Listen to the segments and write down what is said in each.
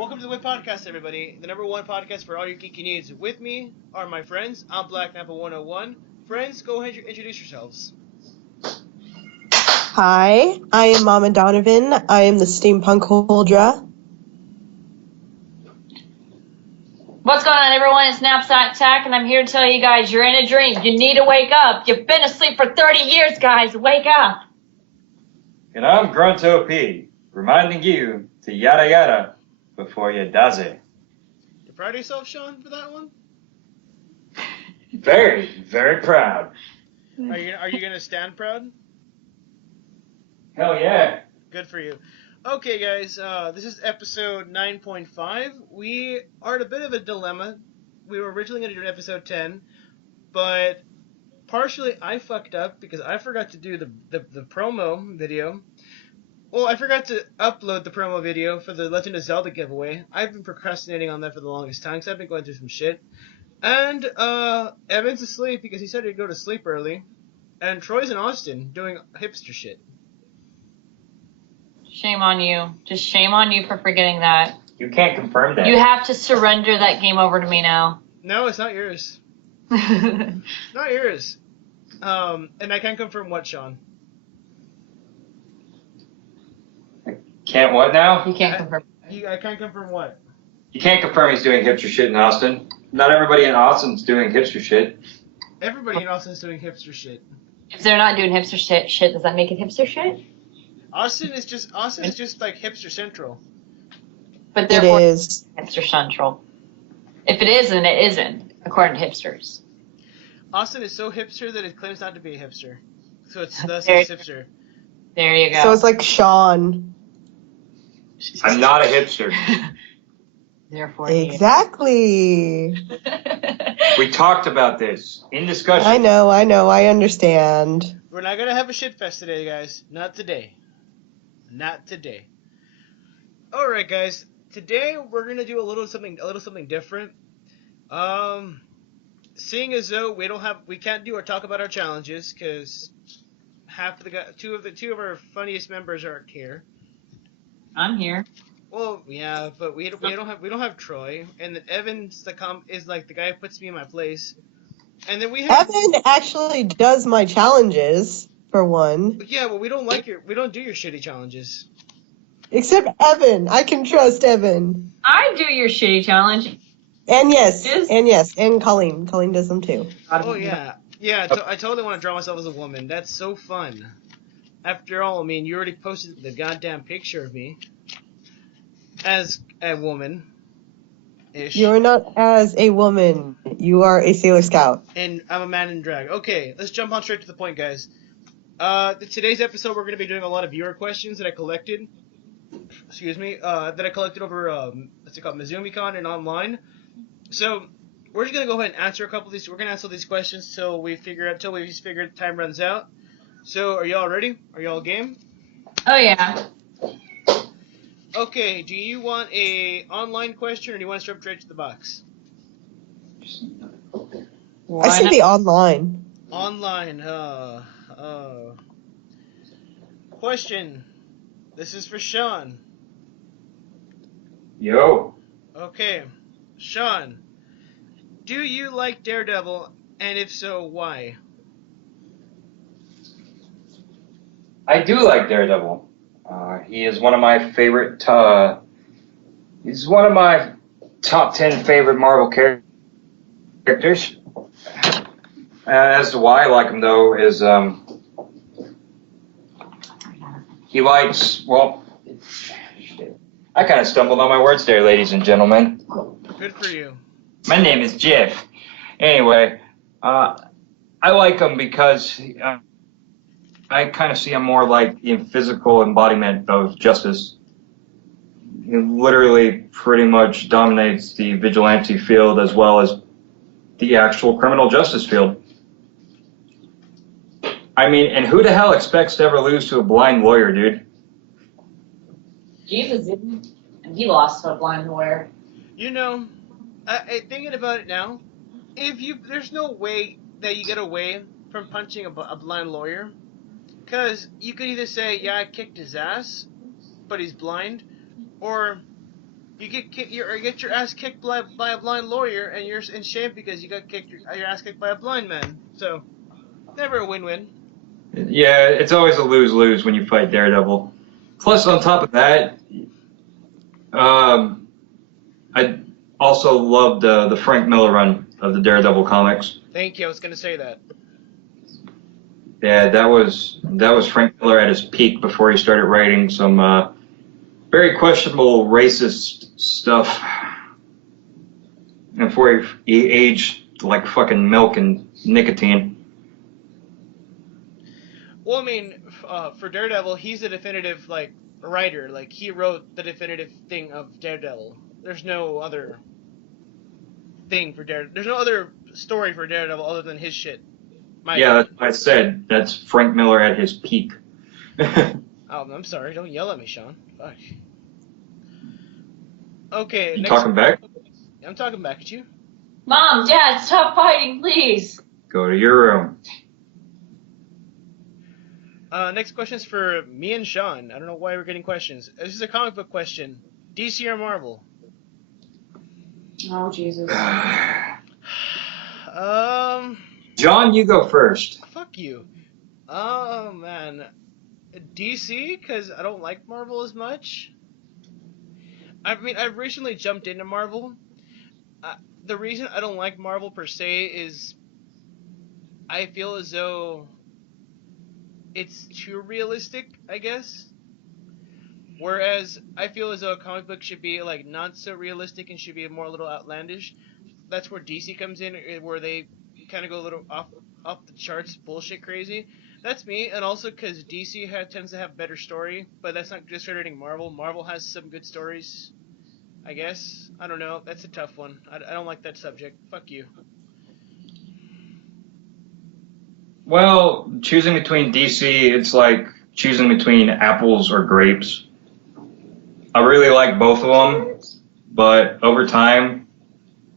Welcome to the W.I.P podcast, everybody. The number one podcast for all your geeky needs. With me are my friends. I'm Black Nappa 101. Friends, go ahead and introduce yourselves. Hi, I am Mama Donovan. I am the steampunk Holdra. What's going on, everyone? It's Knapsack Tack, and I'm here to tell you guys you're in a dream. You need to wake up. You've been asleep for 30 years, guys. Wake up. And I'm Grunt OP, reminding you to yada yada before you does it. You proud of yourself, Sean, for that one? Very, very proud. Are you gonna stand proud? Hell yeah. Good for you. Okay, guys, this is episode 9.5. We are in a bit of a dilemma. We were originally going to do an episode 10, but partially I fucked up because I forgot to do the promo video. Well, I forgot to upload the promo video for the Legend of Zelda giveaway. I've been procrastinating on that for the longest time because I've been going through some shit. And Evan's asleep because he said he'd go to sleep early. And Troy's in Austin doing hipster shit. Shame on you. Just shame on you for forgetting that. You can't confirm that. You have to surrender that game over to me now. No, it's not yours. Not yours. And I can't confirm what, Sean? Can't what now? You can't confirm. I can't confirm what? You can't confirm he's doing hipster shit in Austin. Not everybody in Austin's doing hipster shit. Everybody in Austin's doing hipster shit. If they're not doing hipster shit, does that make it hipster shit? Austin is just like hipster central. But It therefore, is. hipster central. If it isn't, it isn't, according to hipsters. Austin is so hipster that it claims not to be a hipster. So it's thus There- it's hipster. There you go. So it's like Sean. I'm not a hipster. Therefore, Exactly. We talked about this in discussion. I know, I understand. We're not gonna have a shit fest today, guys. Not today. Not today. Alright, guys. Today we're gonna do a little something different. Seeing as though we can't do or talk about our challenges because half of two of our funniest members aren't here. I'm here. Well, yeah, but we don't have Troy, and then Evan's is like the guy who puts me in my place, and then we have Evan actually does my challenges, for one. Yeah, well, we don't do your shitty challenges. Except Evan. I can trust Evan. I do your shitty challenge. And yes, and Colleen. Colleen does them too. Oh yeah, I totally want to draw myself as a woman. That's so fun. After all, I mean, you already posted the goddamn picture of me as a woman. Ish. You're not as a woman. You are a Sailor Scout. And I'm a man in drag. Okay, let's jump on straight to the point, guys. Today's episode, we're going to be doing a lot of viewer questions that I collected. Excuse me. That I collected over, what's it called, MizumiCon and online. So, we're just going to go ahead and answer a couple of these. We're going to answer these questions till the time runs out. So, are y'all ready? Are y'all game? Oh, yeah. Okay, do you want a online question or do you want to jump straight to the box? I should be online. Online, question. This is for Sean. Yo. Okay, Sean. Do you like Daredevil, and if so, why? I do like Daredevil. He is one of my favorite. He's one of my top 10 favorite Marvel characters. As to why I like him, though, is he likes. Well, I kind of stumbled on my words there, ladies and gentlemen. Good for you. My name is Jeff. Anyway, I like him because. I kind of see him more like the physical embodiment of justice. He literally pretty much dominates the vigilante field as well as the actual criminal justice field. I mean, and who the hell expects to ever lose to a blind lawyer, dude? Jesus didn't. And he lost to a blind lawyer. You know, thinking about it now, there's no way that you get away from punching a blind lawyer. Because you could either say, yeah, I kicked his ass, but he's blind, or You get your ass kicked by a blind lawyer, and you're in shame because you got your ass kicked by a blind man. So, never a win-win. Yeah, it's always a lose-lose when you fight Daredevil. Plus, on top of that, I also loved the Frank Miller run of the Daredevil comics. Thank you. I was gonna say that. Yeah, that was Frank Miller at his peak before he started writing some very questionable racist stuff, and before he aged like fucking milk and nicotine. Well, I mean, for Daredevil, he's a definitive writer. Like he wrote the definitive thing of Daredevil. There's no other thing for Daredevil. There's no other story for Daredevil other than his shit. Yeah, that's what I said. That's Frank Miller at his peak. Oh, I'm sorry. Don't yell at me, Sean. Fuck. Okay. You talking back? I'm talking back at you. Mom, Dad, stop fighting, please. Go to your room. Next question is for me and Sean. I don't know why we're getting questions. This is a comic book question. DC or Marvel? Oh, Jesus. John, you go first. Fuck you. Oh, man. DC, because I don't like Marvel as much. I mean, I've recently jumped into Marvel. The reason I don't like Marvel per se is I feel as though it's too realistic, I guess. Whereas I feel as though a comic book should be not so realistic and should be more a little outlandish. That's where DC comes in, where they kind of go a little off the charts, bullshit crazy. That's me, and also because DC tends to have better story, but that's not discrediting Marvel. Marvel has some good stories, I guess. I don't know. That's a tough one. I don't like that subject. Fuck you. Well, choosing between DC, it's like choosing between apples or grapes. I really like both of them, but over time,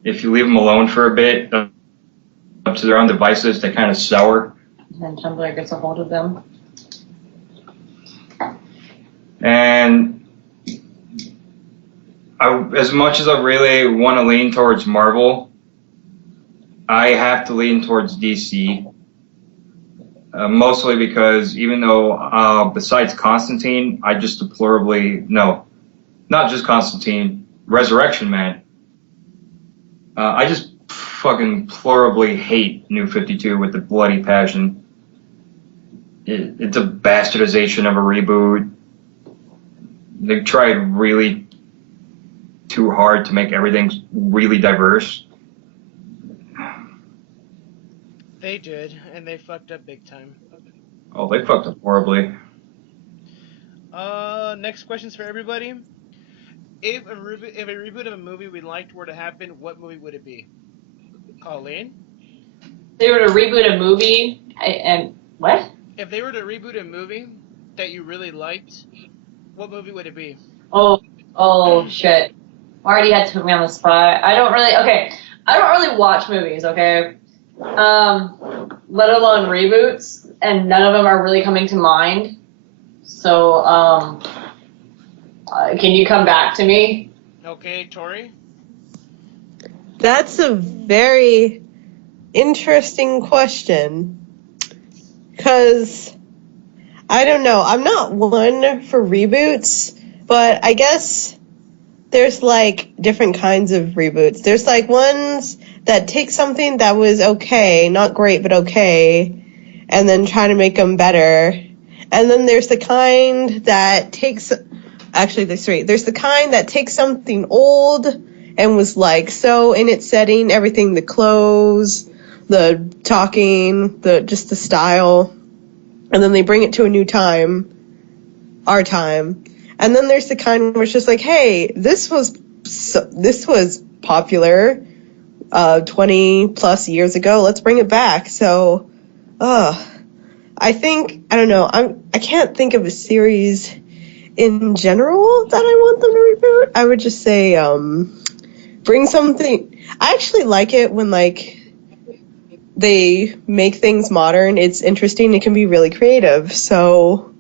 if you leave them alone for a bit, up to their own devices, they kind of sour. And Tumblr gets a hold of them. And as much as I really want to lean towards Marvel, I have to lean towards DC. Mostly because even though, besides Constantine, I just not just Constantine, Resurrection Man. I just fucking deplorably hate New 52 with the bloody passion. It's a bastardization of a reboot. They tried really too hard to make everything really diverse. They did, and they fucked up big time. Oh, they fucked up horribly. Next question's for everybody. If a reboot of a movie we liked were to happen, what movie would it be? Colleen? If they were to reboot a movie, and what? If they were to reboot a movie that you really liked, what movie would it be? Oh, shit. Already had to put me on the spot. I don't really watch movies, okay? Let alone reboots, and none of them are really coming to mind. So, can you come back to me? Okay, Tori? That's a very interesting question. Because, I don't know, I'm not one for reboots, but I guess there's different kinds of reboots. There's ones that take something that was okay, not great, but okay, and then try to make them better. And then there's the kind that takes, actually there's three. There's the kind that takes something old and was so in its setting, everything, the clothes, the talking, just the style, and then they bring it to a new time, our time. And then there's the kind where it's just hey, this was popular 20 plus years ago. Let's bring it back. So, I think, I don't know, I can't think of a series in general that I want them to reboot. I would just say, bring something. I actually like it when they make things modern. It's interesting. It can be really creative. So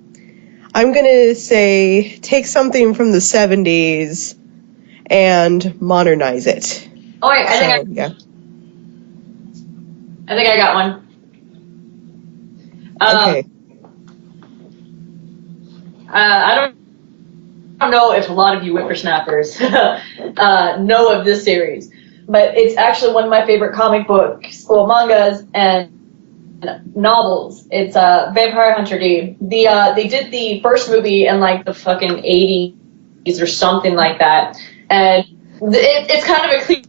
I'm going to say take something from the 70s and modernize it. Oh wait, I think I got one. Okay. I don't know if a lot of you whippersnappers know of this series, but it's actually one of my favorite comic books, well, mangas and novels. It's Vampire Hunter D. They did the first movie in like the fucking 80s or something like that, and it's kind of a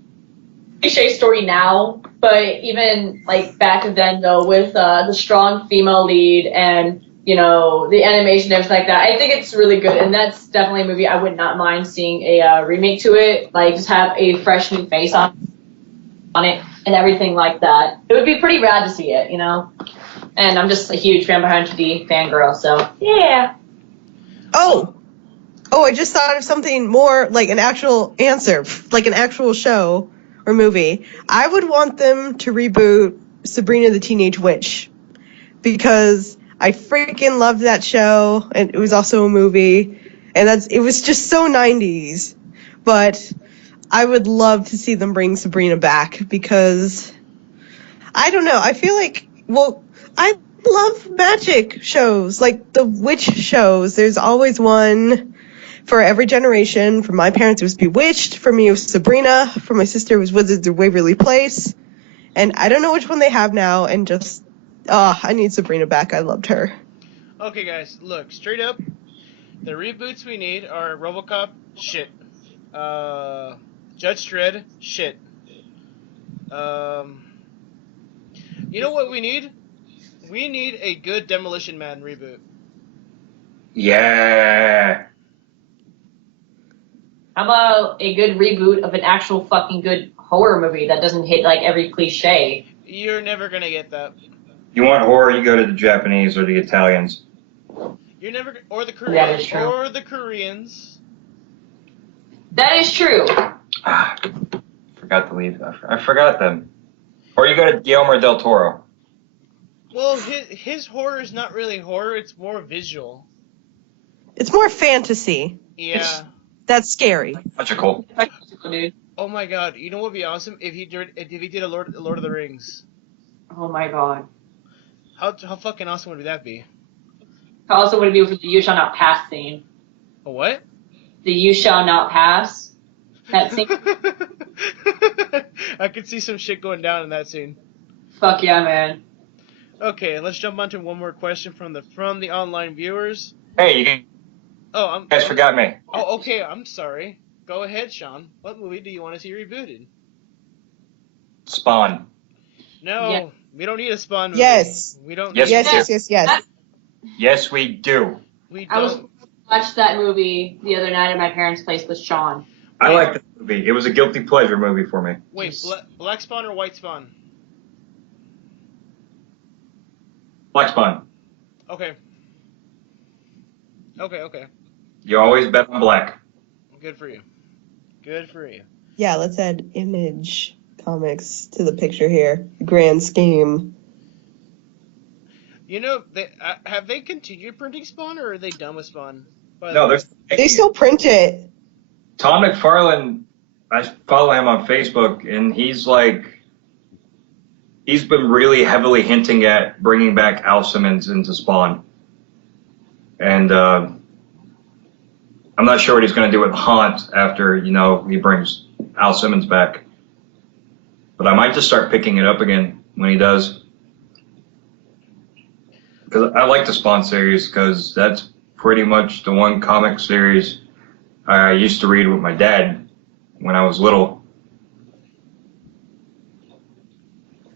cliche story now, but even like back then though, with the strong female lead and the animation and everything like that, I think it's really good, and that's definitely a movie I would not mind seeing a remake to it. Like just have a fresh new face on it and everything like that. It would be pretty rad to see it, And I'm just a huge Vampire Hunter D fangirl, so yeah. Oh, I just thought of something more like an actual answer, like an actual show or movie. I would want them to reboot Sabrina the Teenage Witch because I freaking loved that show, and it was also a movie, and it was just so 90s. But I would love to see them bring Sabrina back because I don't know. I feel like, I love magic shows, like the witch shows. There's always one for every generation. For my parents, it was Bewitched. For me, it was Sabrina. For my sister, it was Wizards of Waverly Place. And I don't know which one they have now, and just, I need Sabrina back. I loved her. Okay, guys, look, straight up, the reboots we need are RoboCop, shit. Judge Dredd, shit. You know what we need? We need a good Demolition Man reboot. Yeah. How about a good reboot of an actual fucking good horror movie that doesn't hit like every cliche? You're never gonna get that. You want horror, you go to the Japanese or the Italians. You're never, or the Koreans. That is true. Or the Koreans. That is true. Forgot to leave. I forgot them. Or you go to Guillermo del Toro. Well, his horror is not really horror, it's more visual. It's more fantasy. Yeah. That's scary. Magical. Dude. Oh my god, you know what would be awesome? If he did a Lord of the Rings. Oh my god. How fucking awesome would that be? How awesome would it be with the You Shall Not Pass scene? A what? The You Shall Not Pass. That scene. I could see some shit going down in that scene. Fuck yeah, man. Okay, let's jump on to one more question from the online viewers. Hey, you guys forgot me. Oh, okay, I'm sorry. Go ahead, Sean. What movie do you want to see rebooted? Spawn. No, Yeah. We don't need a Spawn movie. Yes. We don't. Yes, Yes. Yes, we do. We I was don't. watched that movie the other night at my parents' place with Sean. I like the movie. It was a guilty pleasure movie for me. Wait, Black Spawn or White Spawn? Black Spawn. Okay. Okay. You always bet on black. Good for you. Good for you. Yeah, let's add Image Comics to the picture here. Grand scheme. You know, have they continued printing Spawn, or are they done with Spawn? No, They still print it. Tom McFarlane, I follow him on Facebook, and he's been really heavily hinting at bringing back Al Simmons into Spawn. And I'm not sure what he's going to do with Haunt after, he brings Al Simmons back. But I might just start picking it up again when he does. Because I like the Spawn series, because that's pretty much the one comic series I used to read with my dad when I was little.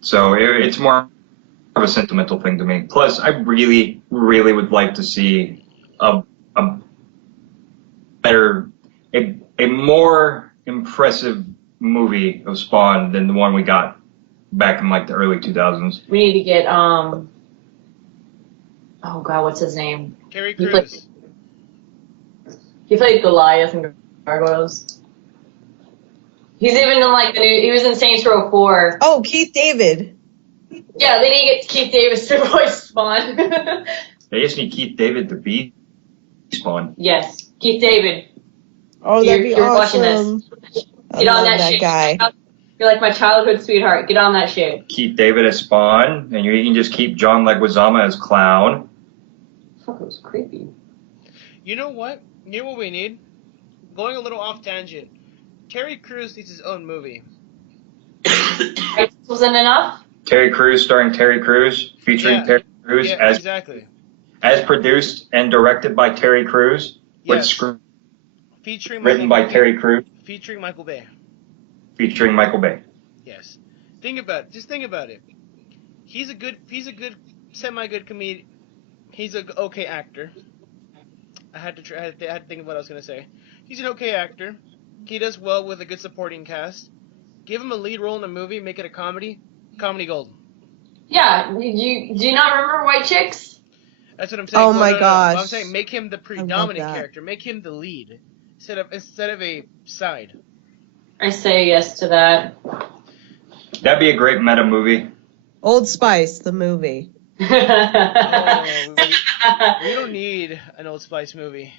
So it's more of a sentimental thing to me. Plus, I really, really would like to see a more impressive movie of Spawn than the one we got back in the early 2000s. We need to get oh god, what's his name? Terry Crews. He played Goliath in Gargoyles. He's even in he was in Saints Row 4. Oh, Keith David. Yeah, they need to get Keith Davis to voice Spawn. They just need Keith David to be Spawn. Yes, Keith David. Oh, that'd be You're watching this. awesome. I Get on love that that shit. guy. You're like my childhood sweetheart. Get on that shit. Keep David as Spawn, and you can just keep John Leguizamo as Clown. Fuck, it was creepy. You know what? You know what we need? Going a little off tangent. Terry Crews needs his own movie. Wasn't enough? Terry Crews starring Terry Crews, featuring Yeah. Terry Crews Yeah, exactly. as produced and directed by Terry Crews, with Yes. script Featuring written by Terry Crews, Featuring Michael Bay. featuring Michael Bay. Yes. Think about it. Just think about it. He's a good semi-good comedian. He's an okay actor. I had to think of what I was gonna say. He's an okay actor. He does well with a good supporting cast. Give him a lead role in a movie, make it a comedy. Comedy gold. Yeah. You do you not remember White Chicks? That's what I'm saying. Oh No, my no, no. gosh. I'm saying make him the predominant character. Make him the lead instead of a side. I say yes to that. That'd be a great meta movie. Old Spice, the movie. Oh, we don't need an Old Spice movie.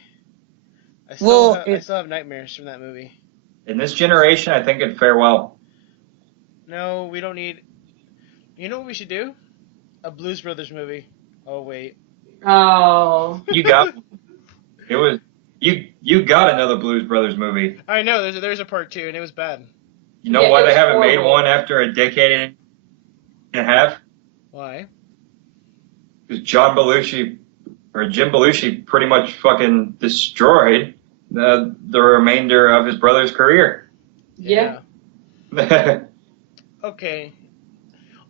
I still have nightmares from that movie. In this generation, I think it'd fare well. No, we don't need. You know what we should do? A Blues Brothers movie. Oh wait. Oh. You got it was you got another Blues Brothers movie. I know there's a part 2 and it was bad. You know Yeah, why it they was haven't made horrible. one after a decade and a half? Why? Because Jim Belushi pretty much fucking destroyed the remainder of his brother's career. Yeah. Okay.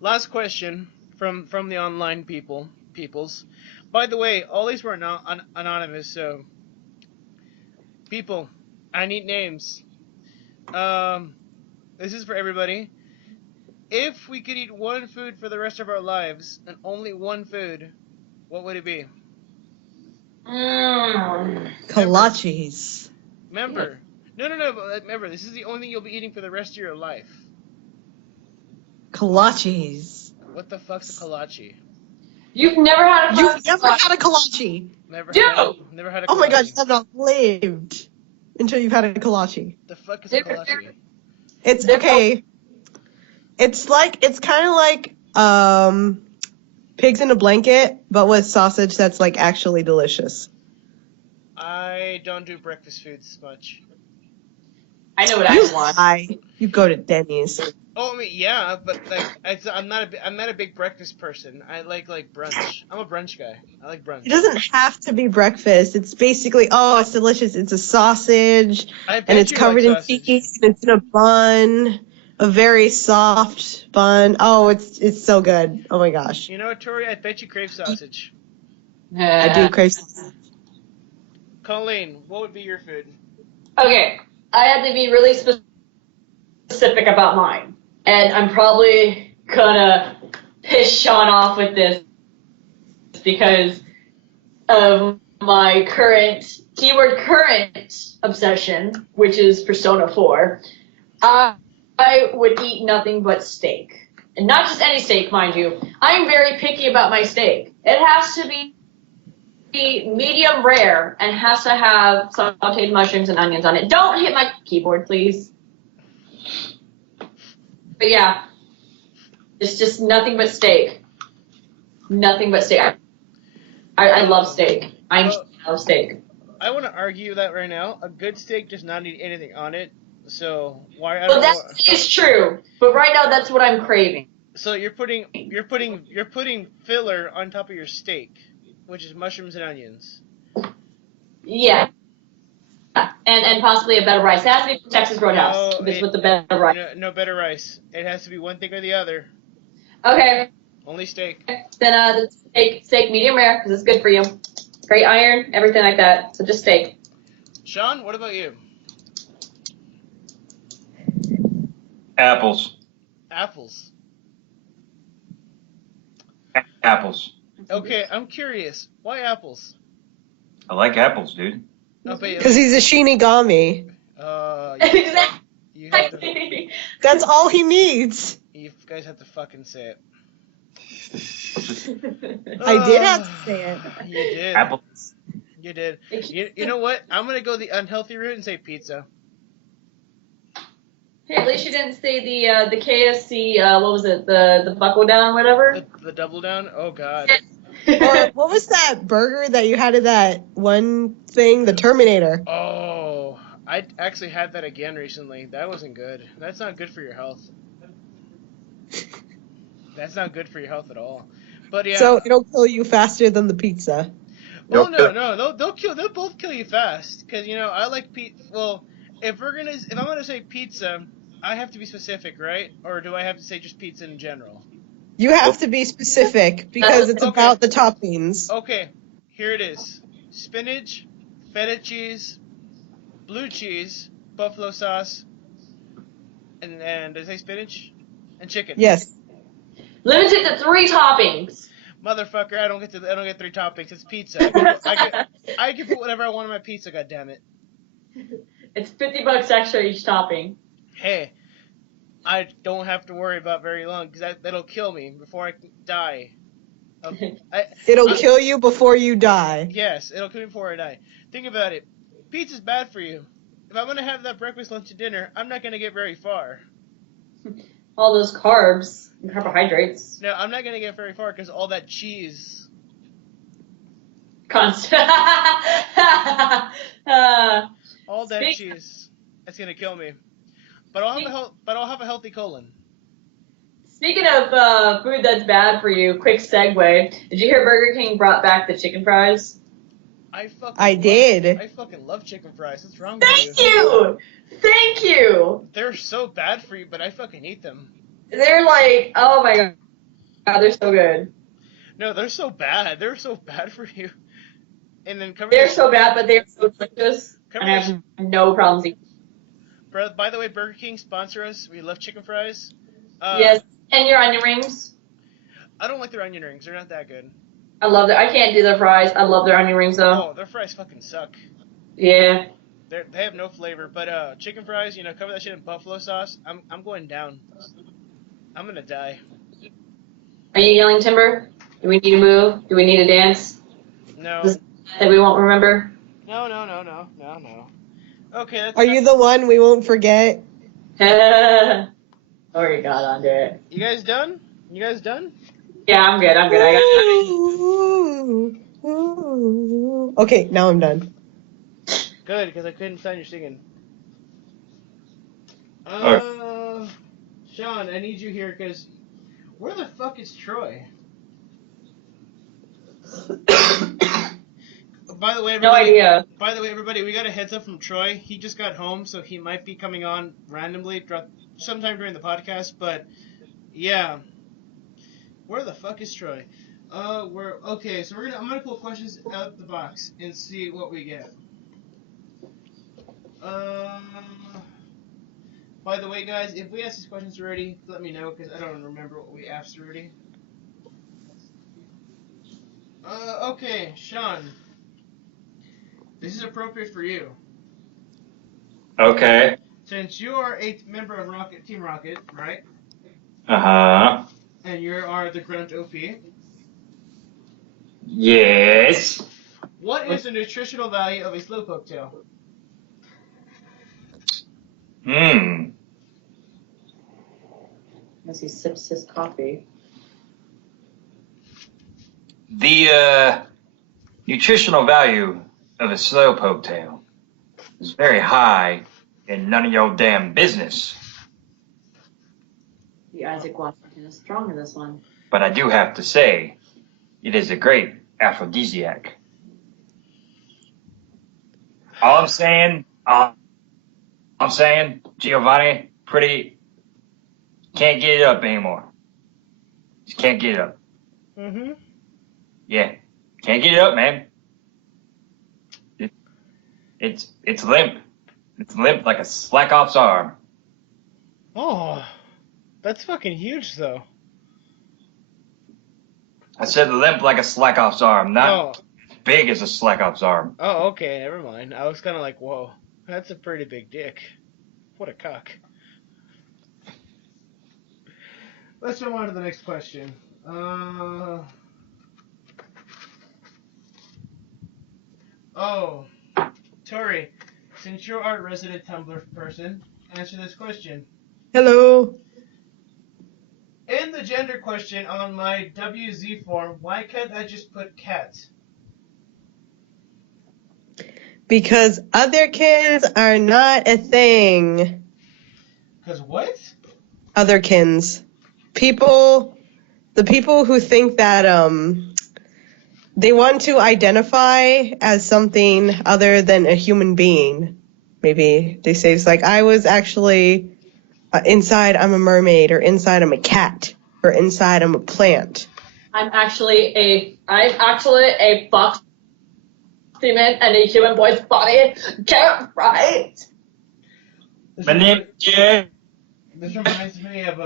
Last question from the online peoples. By the way, all these were anonymous, so people, I need names. This is for everybody. If we could eat one food for the rest of our lives, and only one food, what would it be? Kolaches. Remember. No, but remember, this is the only thing you'll be eating for the rest of your life. Kolaches. What the fuck's a kolache? You've never had a You've never had a kolache. Never Dude! never had a kolache. Oh my gosh, you have not lived until you've had a kolache. The fuck is a kolache? It's okay. It's kind of like pigs in a blanket, but with sausage that's like actually delicious. I don't do breakfast foods much. I know what You I want. lie. You go to Denny's. Oh, I mean, yeah, but like, I'm not a big breakfast person. I like brunch. I'm a brunch guy. I like brunch. It doesn't have to be breakfast. It's basically, oh, it's delicious. It's a sausage, I bet and it's you covered like in sausage. cheese, and it's in a bun, a very soft bun. Oh, it's so good. Oh my gosh. You know what, Tori? I bet you crave sausage. I do crave sausage. Colleen, what would be your food? Okay, I had to be really specific about mine. And I'm probably gonna piss Sean off with this because of my keyword current obsession, which is Persona 4. I would eat nothing but steak. And not just any steak, mind you. I'm very picky about my steak. It has to be medium rare and has to have sauteed mushrooms and onions on it. Don't hit my keyboard, please. But yeah, it's just nothing but steak. Nothing but steak. I love steak. I love steak. I want to argue that right now. A good steak does not need anything on it. So why? Well, that is true. But right now, that's what I'm craving. So you're putting filler on top of your steak, which is mushrooms and onions. Yeah. And possibly a bed of rice. It has to be from Texas Roadhouse. No, It's with the bed of rice. No better rice. It has to be one thing or the other. Okay. Only steak. Then the steak medium rare because it's good for you. Great iron, everything like that. So just steak. Sean, what about you? Apples. Apples. Apples. Okay, I'm curious. Why apples? I like apples, dude. Because he's a Shinigami. Exactly. You have to, That's all he needs. you guys have to fucking say it. I did have to say it. You did. Apples. You did. You know what? I'm gonna go the unhealthy route and say pizza. Hey, at least you didn't say the KFC. What was it? The buckle down, whatever. The double down. Oh God. Or what was that burger that you had at that one thing, the Terminator? Oh, I actually had that again recently. That wasn't good. That's not good for your health. That's not good for your health at all. But yeah. So it'll kill you faster than the pizza. Well, no. They'll kill. They'll both kill you fast. Cause I like Well, if I'm gonna say pizza, I have to be specific, right? Or do I have to say just pizza in general? You have to be specific because it's Okay. about the toppings. Okay. Here it is: spinach, feta cheese, blue cheese, buffalo sauce, and did I say spinach? And chicken. Yes. Limited to 3 toppings. Motherfucker, I don't get 3 toppings. It's pizza. I can put whatever I want on my pizza. God damn it. It's $50 extra each topping. Hey, I don't have to worry about very long because that'll kill me before I die. It'll kill you before you die. Yes, it'll kill me before I die. Think about it. Pizza's bad for you. If I'm gonna have that breakfast, lunch, and dinner, I'm not gonna get very far. All those carbs and carbohydrates. No, I'm not gonna get very far because all that cheese. Constant. All that cheese. That's gonna kill me. But I'll have a healthy colon. Speaking of food that's bad for you, quick segue. Did you hear Burger King brought back the chicken fries? I did. I fucking love chicken fries. What's wrong with you? Thank you! Thank you! They're so bad for you, but I fucking eat them. They're like, oh my god, they're so good. No, they're so bad. They're so bad for you. And then They're so bad, but they're so delicious. And I have no problems eating. Bro, by the way, Burger King, sponsor us. We love chicken fries. Yes, and your onion rings. I don't like their onion rings. They're not that good. I love I can't do their fries. I love their onion rings though. Oh, their fries fucking suck. Yeah. They have no flavor. But chicken fries, cover that shit in buffalo sauce. I'm going down. I'm gonna die. Are you yelling timber? Do we need to move? Do we need to dance? No. That we won't remember? No. Okay, that's. Are you the one we won't forget? Sorry, God, under it. You guys done? Yeah, I'm good. I got Okay, now I'm done. Good, because I couldn't find your singing. Sean, I need you here because where the fuck is Troy? By the way, everybody, no idea. By the way, everybody, we got a heads up from Troy. He just got home, so he might be coming on randomly sometime during the podcast. But yeah, where the fuck is Troy? Okay. So I'm gonna pull questions out the box and see what we get. By the way, guys, if we asked these questions already, let me know because I don't remember what we asked already. Okay, Sean. This is appropriate for you. Okay. Since you are a member of Team Rocket, right? Uh-huh. And you are the Grunt OP. Yes. What is the nutritional value of a slowpoke tail? As he sips his coffee. The nutritional value of a slowpoke tail is very high and none of your damn business. The Isaac Washington is strong in this one. But I do have to say, it is a great aphrodisiac. All I'm saying, Giovanni, can't get it up anymore. Just can't get it up. Mm-hmm. Yeah, can't get it up, man. It's limp. It's limp like a slack off's arm. Oh, that's fucking huge, though. I said limp like a slack off's arm, not big as a slack off's arm. Oh, okay, never mind. I was kind of like, whoa, that's a pretty big dick. What a cock. Let's move on to the next question. Oh, Tori, since you're our resident Tumblr person, answer this question. Hello. In the gender question on my WZ form, why can't I just put cat? Because otherkins are not a thing. Because what? Otherkins. The people who think that they want to identify as something other than a human being. Maybe they say it's like, I was actually inside I'm a mermaid, or inside I'm a cat, or inside I'm a plant. I'm actually a fox demon and a human boy's body. Get it right. This reminds me of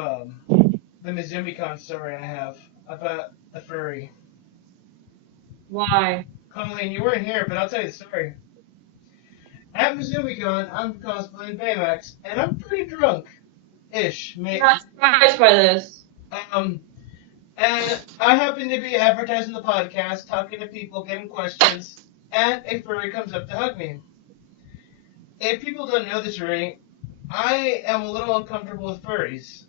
the Mizumicon story I have about the furry. Why? Colleen, you weren't here, but I'll tell you the story. At Mizumicon, I'm cosplaying Baymax, and I'm pretty drunk-ish. I'm not surprised by this. And I happen to be advertising the podcast, talking to people, getting questions, and a furry comes up to hug me. If people don't know this already, I am a little uncomfortable with furries.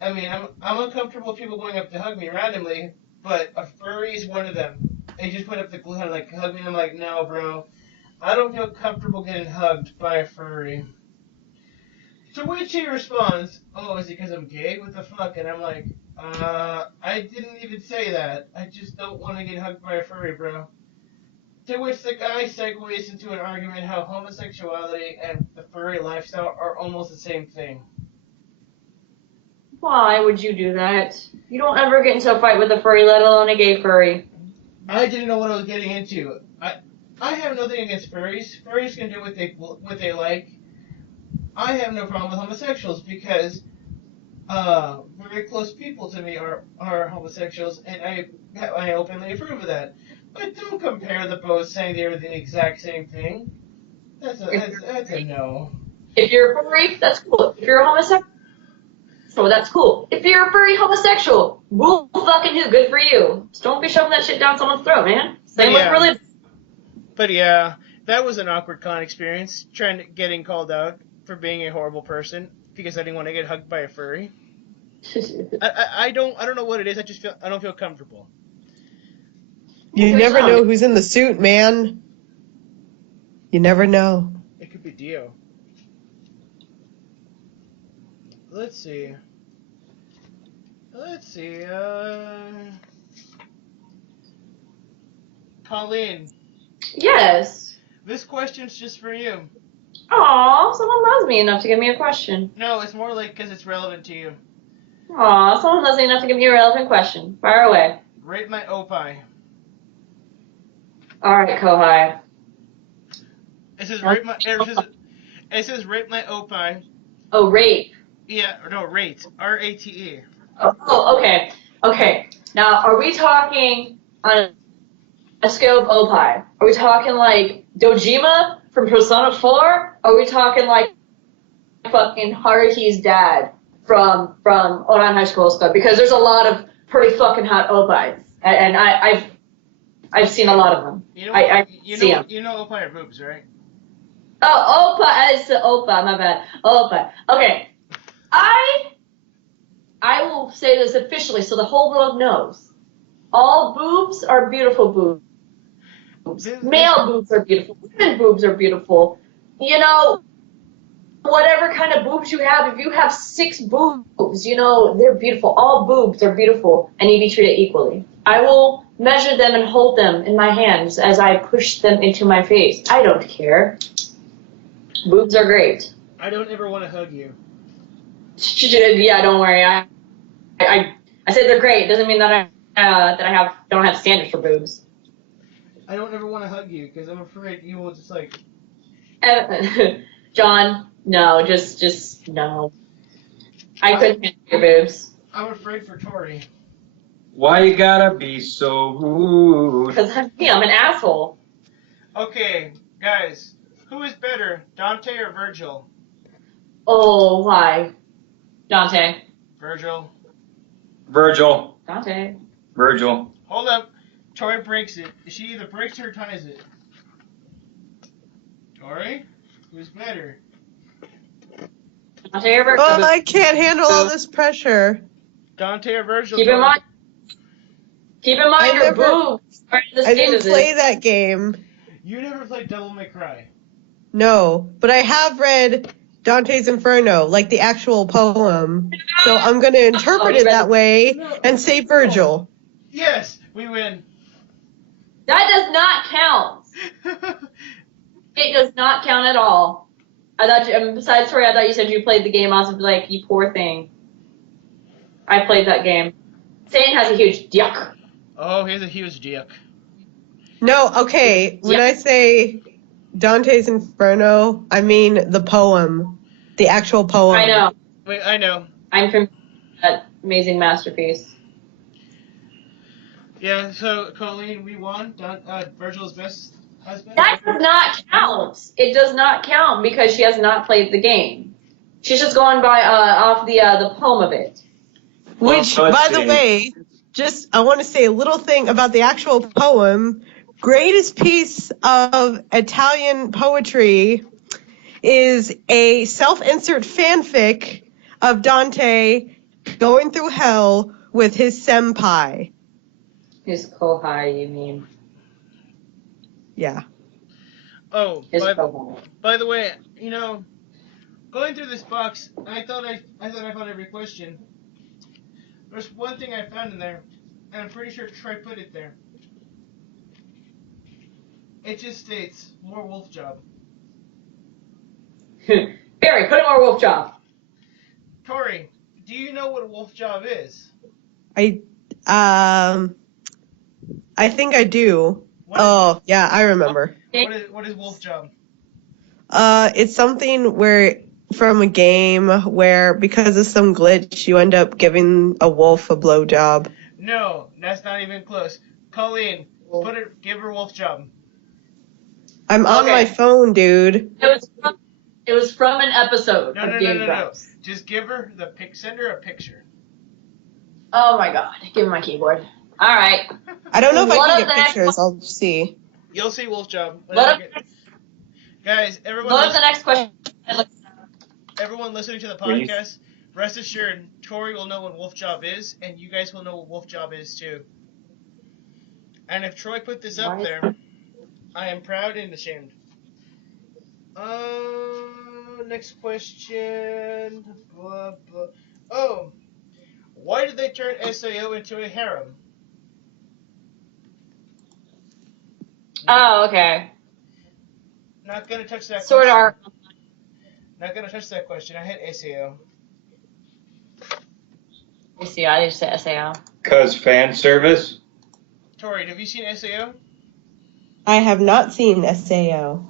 I'm uncomfortable with people going up to hug me randomly, but a furry is one of them. They just went up to like hug me, and I'm like, no, bro, I don't feel comfortable getting hugged by a furry. To which he responds, oh, is it because I'm gay? What the fuck? And I'm like, I didn't even say that. I just don't want to get hugged by a furry, bro. To which the guy segues into an argument how homosexuality and the furry lifestyle are almost the same thing. Why would you do that? You don't ever get into a fight with a furry, let alone a gay furry. I didn't know what I was getting into. I have nothing against furries. Furries can do what they like. I have no problem with homosexuals because very close people to me are homosexuals, and I openly approve of that. But don't compare the both, saying they're the exact same thing. That's a no. If you're a furry, that's cool. If you're a homosexual, that's cool. If you're a furry homosexual, rule fucking who, good for you. Just don't be shoving that shit down someone's throat, man. Same with religion. But yeah, that was an awkward con experience, getting called out for being a horrible person because I didn't want to get hugged by a furry. I don't know what it is. I don't feel comfortable. You never know who's in the suit, man. You never know. It could be Dio. Let's see. Colleen. Yes. This question's just for you. Aw, someone loves me enough to give me a question. No, it's more like because it's relevant to you. Aw, someone loves me enough to give me a relevant question. Fire away. Rate my opie. Alright, Kohai. It says rate my opie. Oh, rape. Yeah, no, rate. R-A-T-E. Oh, okay. Okay. Now, are we talking on a scale of opie? Are we talking like Dojima from Persona 4? Are we talking like fucking Haruhi's dad from Oran High School Club? Because there's a lot of pretty fucking hot opis, and I've seen a lot of them. You know, you know opie are boobs, right? Oh, opa, it's opa, my bad. Opa. Okay. I will say this officially so the whole world knows. All boobs are beautiful boobs. Male boobs are beautiful. Women boobs are beautiful. You know, whatever kind of boobs you have, if you have 6 boobs, you know, they're beautiful. All boobs are beautiful and need to be treated equally. I will measure them and hold them in my hands as I push them into my face. I don't care. Boobs are great. I don't ever want to hug you. Yeah, don't worry. I said they're great. It doesn't mean that I don't have standards for boobs. I don't ever want to hug you because I'm afraid you will just like. John, no, just no. I couldn't handle your boobs. I'm afraid for Tori. Why you gotta be so rude? Because I'm an asshole. Okay, guys, who is better, Dante or Virgil? Oh, why? Dante. Virgil. Dante. Virgil. Hold up. Tori breaks it. She either breaks it or ties it. Tori, who's better? Dante or Virgil? Well, I can't handle all this pressure. Dante or Virgil? Keep in Tori? mind. Keep in mind I your never- boobs. I didn't play that game. You never played Devil May Cry. No, but I have read Dante's Inferno, like the actual poem. So I'm going to interpret it that way and say Virgil. Yes, we win. That does not count. It does not count at all. I thought you, besides Tori, I thought you said you played the game. I was like, you poor thing. I played that game. Satan has a huge dick. Oh, he's a huge dick. No, okay. When Yeah. I say Dante's Inferno, I mean the poem. The actual poem. I know. Wait, I know. I'm from that amazing masterpiece. Yeah, so Colleen, we won. Virgil's best husband. That does not count. It does not count because she has not played the game. She's just going by off the poem of it. Which, Well, by the way, I want to say a little thing about the actual poem. Greatest piece of Italian poetry is a self-insert fanfic of Dante going through hell with his senpai. His kohai, you mean? Yeah. Oh, His kohai. by the way, going through this box, I thought I found every question. There's one thing I found in there, and I'm pretty sure Troy put it there. It just states more wolf job. Barry, put in more wolf job. Tori, do you know what a wolf job is? I think I do. What, Oh, yeah, I remember. what is wolf job? It's something from a game where because of some glitch you end up giving a wolf a blowjob. No, that's not even close. Colleen, give her wolf job. I'm on Okay. my phone, dude. It was from an episode of Game No. Grumps. Just give her send her a picture. Oh my god, give me my keyboard. Alright. I don't know if I Load can up get the next pictures. I'll see. You'll see wolf job. Load Guys, up the next question. everyone listening to the podcast, rest assured, Tori will know what wolf job is, and you guys will know what wolf job is too. And if Troy put this up there, I am proud and ashamed. Next question. Blah, blah. Oh, why did they turn SAO into a harem? Oh, okay. Not gonna touch that. Sword question. art. Not gonna touch that question. I had SAO. You see, I just said SAO. Because fan service? Tori, have you seen SAO? I have not seen SAO.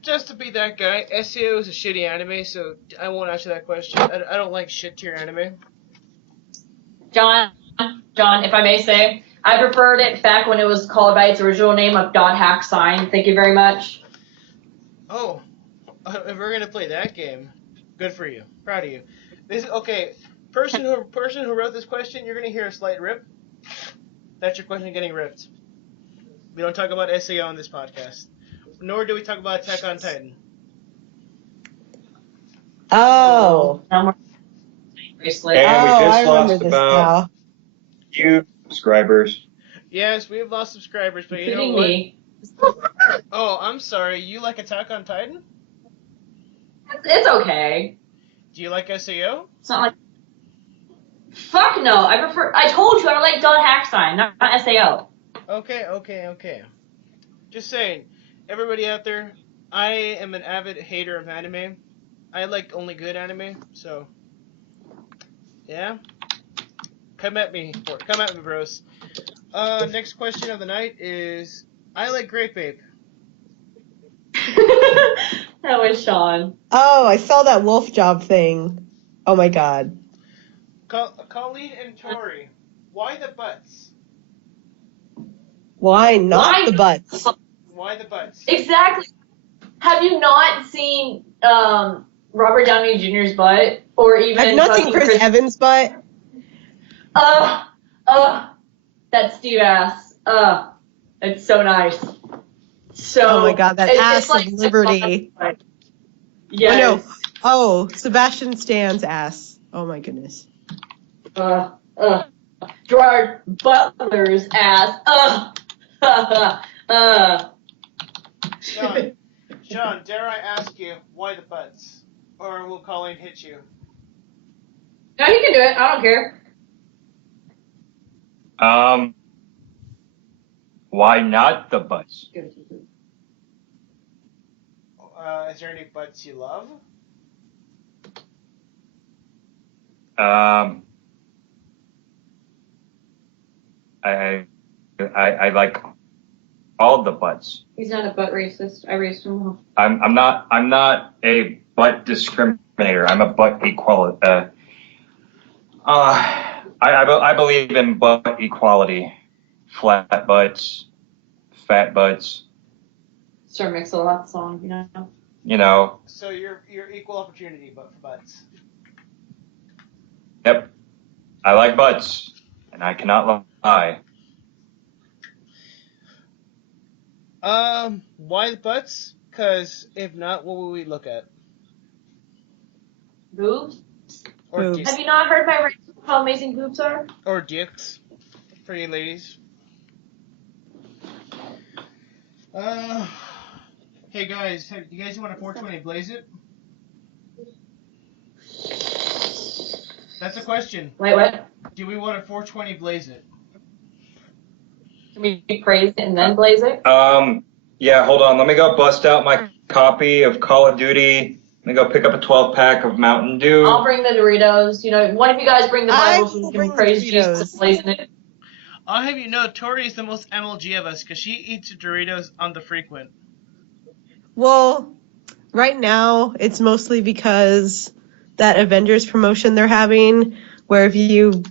Just to be that guy, SAO is a shitty anime, so I won't answer that question. I don't like shit tier anime. John, if I may say, I preferred it back when it was called by its original name of .hack sign. Thank you very much. Oh, if we're gonna play that game, good for you. Proud of you. Okay. Person who wrote this question, you're gonna hear a slight rip. That's your question getting ripped. We don't talk about SAO on this podcast, nor do we talk about Attack on Titan. Oh. Bracelet. And we I just remember lost this about now. few subscribers. Yes, we have lost subscribers, but you know Including what? me. Oh, I'm sorry. You like Attack on Titan? It's okay. Do you like SAO? It's not like. Fuck no. I told you I like .hack sign, not SAO. Okay. Just saying, everybody out there, I am an avid hater of anime. I like only good anime, so yeah. Come at me, bros. Next question of the night is, I like Grape Ape. That was Sean. Oh, I saw that wolf job thing. Oh my god. Colleen and Tori, why the butts? Why not Why the butts? Why the butts? Exactly. Have you not seen Robert Downey Jr.'s butt, or even I've not seen fucking Chris Evans' butt. that Steve ass. It's so nice. So Oh my god, that it's ass like of liberty. Yes. Oh, Sebastian Stan's ass. Oh my goodness. Gerard Butler's ass. Sean, dare I ask you why the butts? Or will Colleen hit you? No, you can do it. I don't care. Why not the butts? Is there any butts you love? I like all the butts. He's not a butt racist. I raised him well. I'm not a butt discriminator. I'm a butt equality. I believe in butt equality. Flat butts, fat butts. Sir Mix-a-Lot song, you know. You know. So you're equal opportunity, but for butts. Yep. I like butts, and I cannot lie. Why the butts? Because if not, what will we look at? Boobs? Or Boobs. dicks. Have you not heard my rant about how amazing boobs are? Or dicks. For you ladies. Hey guys, do you guys want a 420 blaze it? That's a question. Wait, what? Do we want a 420 blaze it? Can we praise it and then blaze it? Yeah, hold on. Let me go bust out my copy of Call of Duty. Let me go pick up a 12-pack of Mountain Dew. I'll bring the Doritos. You know, one of you guys bring the I Bible so will we bring can the praise Doritos. Jesus and blaze it. I'll have you know, Tori is the most MLG of us because she eats Doritos on the frequent. Well, right now it's mostly because that Avengers promotion they're having, where if you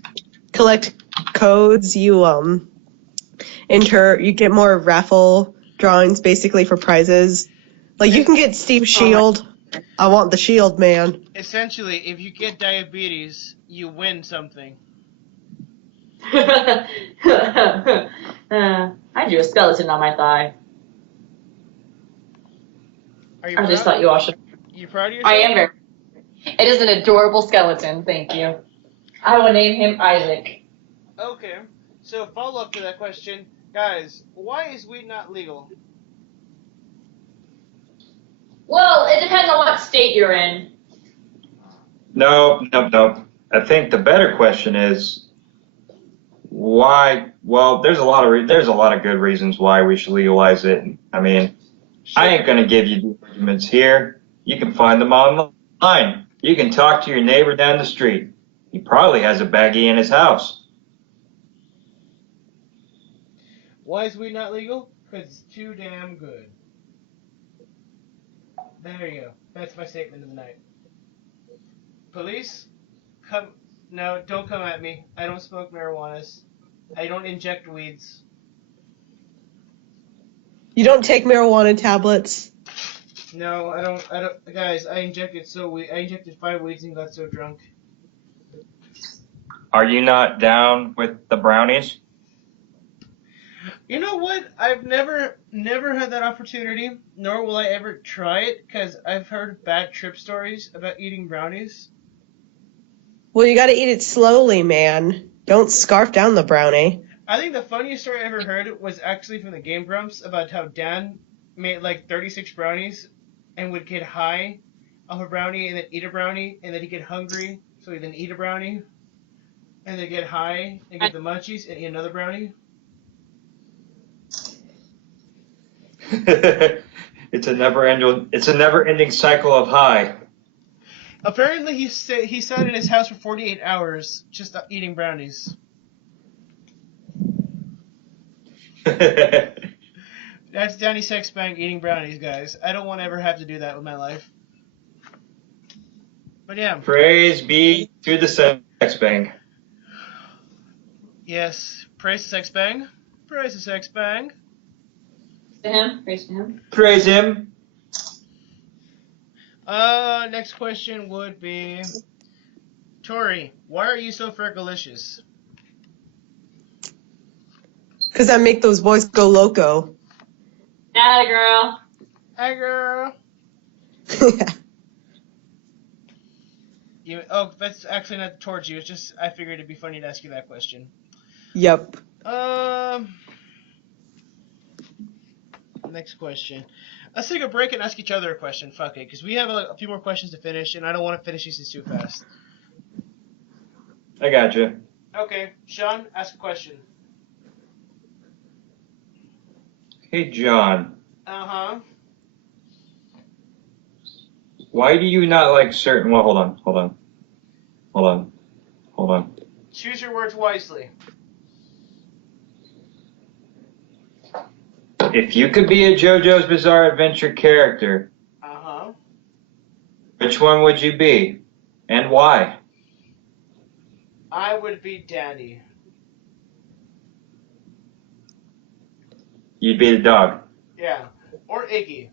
collect codes, you you get more raffle drawings basically for prizes. Like you can get Steve's shield. I want the shield, man. Essentially, if you get diabetes, you win something. I drew a skeleton on my thigh. Are you I proud? just thought you all should. You proud of yourself? I am very. It is an adorable skeleton. Thank you. I will name him Isaac. Okay. So follow up to that question, guys. Why is weed not legal? Well, it depends on what state you're in. No. I think the better question is why. Well, there's a lot of good reasons why we should legalize it. I mean, I ain't gonna give you the arguments here. You can find them online. You can talk to your neighbor down the street. He probably has a baggie in his house. Why is weed not legal? Because it's too damn good. There you go. That's my statement of the night. Police, don't come at me. I don't smoke marijuanas. I don't inject weeds. You don't take marijuana tablets. No, I don't. Guys, I injected 5 weeds and got so drunk. Are you not down with the brownies? You know what? I've never had that opportunity, nor will I ever try it, because I've heard bad trip stories about eating brownies. Well, you gotta eat it slowly, man. Don't scarf down the brownie. I think the funniest story I ever heard was actually from the Game Grumps about how Dan made like 36 brownies and would get high off a brownie and then eat a brownie, and then he'd get hungry, so he'd then eat a brownie, and then get high and get the munchies and eat another brownie. It's a never-ending cycle of high. Apparently, he sat in his house for 48 hours just eating brownies. That's Danny Sexbang eating brownies, guys. I don't want to ever have to do that with my life. But yeah. Praise be to the sex bang. Yes. Praise the Sexbang. Praise the Sexbang. To him. Praise to him. Praise him. Next question would be, Tori, why are you so fergalicious? Because I make those boys go loco. Atta girl. Hi, girl. That's actually not towards you. It's just I figured it'd be funny to ask you that question. Yep. Next question. Let's take a break and ask each other a question. Fuck it, because we have a few more questions to finish, and I don't want to finish these too fast. I got you. Okay, Sean, ask a question. Hey, John. Uh-huh. Why do you not like certain... Well, hold on. Choose your words wisely. If you could be a JoJo's Bizarre Adventure character, Uh-huh. which one would you be? And why? I would be Danny. You'd be the dog. Yeah. Or Iggy.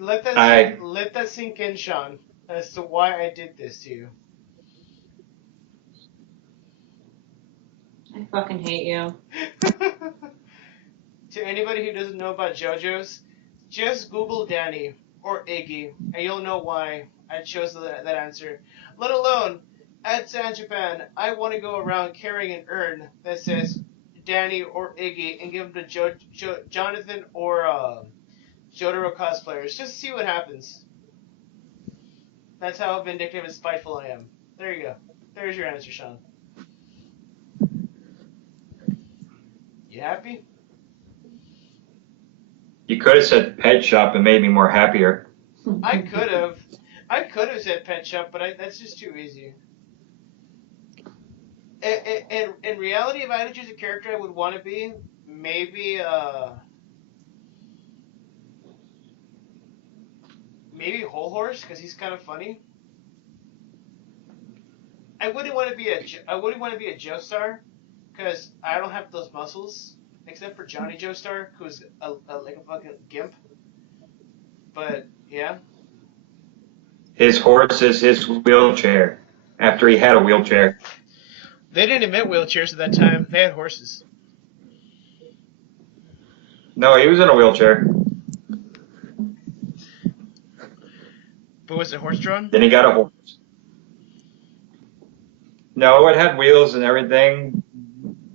Let that sink in, Sean, as to why I did this to you. I fucking hate you. To anybody who doesn't know about JoJo's, just Google Danny or Iggy, and you'll know why I chose that answer. Let alone, at San Japan, I want to go around carrying an urn that says Danny or Iggy and give them to Jonathan or Jotaro cosplayers, just to see what happens. That's how vindictive and spiteful I am. There you go. There's your answer, Sean. You happy? You could have said pet shop and made me more happier. I could have said pet shop, but that's just too easy. In reality, if I had to choose a character I would want to be, maybe Whole Horse, because he's kind of funny. I wouldn't want to be a Joestar, because I don't have those muscles, except for Johnny Joestar, who's like a fucking gimp. But yeah. His horse is his wheelchair. After he had a wheelchair. They didn't invent wheelchairs at that time. They had horses. No, he was in a wheelchair. But was it horse-drawn? Then he got a horse. No, it had wheels and everything.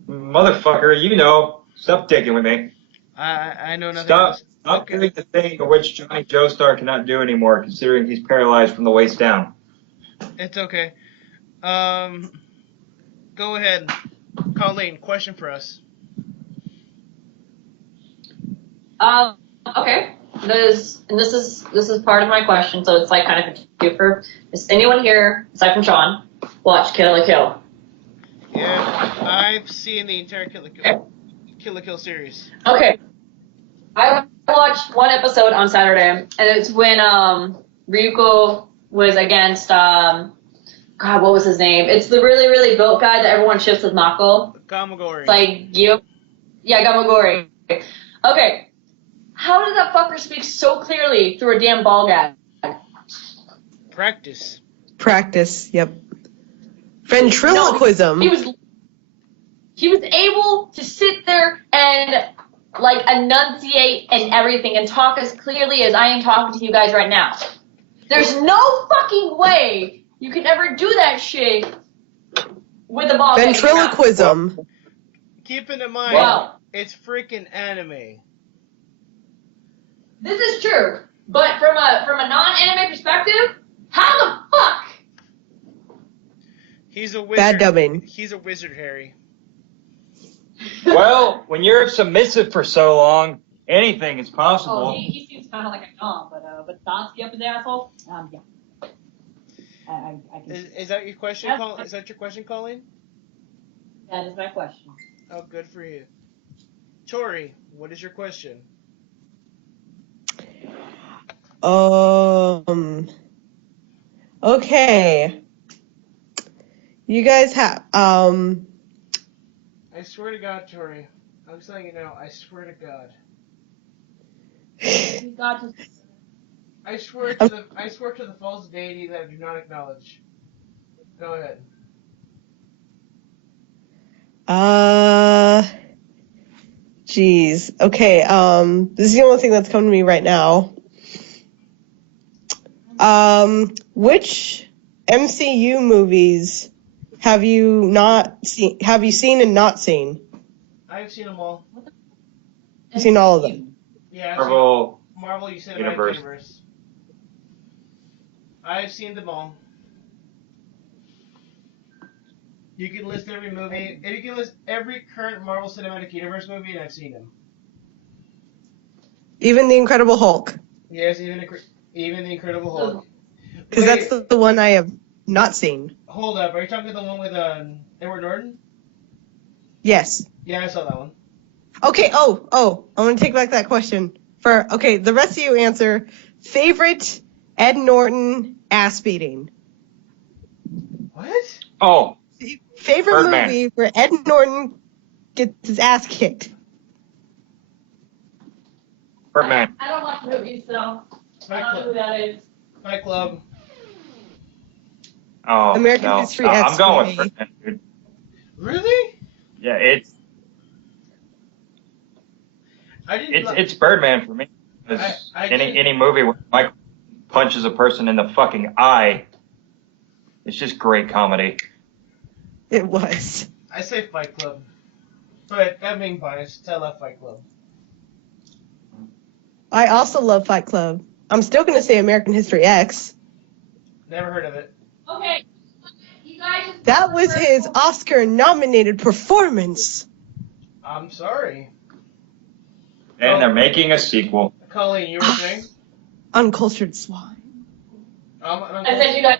Motherfucker, you know. Stop digging with me. I know nothing. Stop doing the thing which Johnny Joestar cannot do anymore, considering he's paralyzed from the waist down. It's okay. Go ahead, Colleen. Question for us. Okay. This is part of my question, so it's like kind of a twofer. Does anyone here, aside from Sean, watch Kill la Kill? Yeah, I've seen the entire Kill la Kill series. Okay. I watched one episode on Saturday, and it's when Ryuko was against God, what was his name? It's the really, really built guy that everyone ships with Mako. Gamagori. It's like Gamagori. Okay. How did that fucker speak so clearly through a damn ball gag? Practice. Yep. Ventriloquism. No, he was able to sit there and like enunciate and everything and talk as clearly as I am talking to you guys right now. There's no fucking way you can ever do that shit with a ball. Ventriloquism. Keeping in mind, it's freaking anime. This is true, but from a non-anime perspective, how the fuck? He's a wizard. Bad dubbing. He's a wizard, Harry. Well, when you're submissive for so long, anything is possible. Oh, he seems kind of like a dom, but Donsky up his asshole. Yeah. I can. Is that your question? Is that your question, Colleen? That is my question. Oh, good for you. Tori, what is your question? Okay. You guys have I swear to God, Tori. I'm just letting you know. I swear to God. I swear to the false deity that I do not acknowledge. Go ahead. Jeez. Okay. This is the only thing that's coming to me right now. Which MCU movies have you not seen? Have you seen and not seen? I've seen them all. You've seen all of them. Yeah, I've Marvel seen Marvel Cinematic Universe. Universe. I've seen them all. You can list every movie. If you can list every current Marvel Cinematic Universe movie, and I've seen them. Even the Incredible Hulk. Yes, even the Incredible Hulk. Because Wait, that's the one I have not seen. hold up. Are you talking about the one with Edward Norton? Yes. Yeah, I saw that one. Okay. Oh. I want to take back that question. The rest of you answer. Favorite Ed Norton ass beating. What? Oh, Favorite Birdman. movie where Ed Norton gets his ass kicked. Birdman. I don't watch movies, so I Fight don't know who Club. that is. Fight Club. Oh, American no. History I'm X going movie. with Birdman, dude. Really? Yeah, I didn't. it's Birdman for me. 'Cause I any movie where Mike punches a person in the fucking eye, it's just great comedy. It was. I say Fight Club, but I'm being biased. I love Fight Club. I also love Fight Club. I'm still going to say American History X. Never heard of it. Okay, you guys. That was his Oscar-nominated performance. I'm sorry. And they're making a sequel. Colleen, you were saying? Uncultured swine. I said you guys.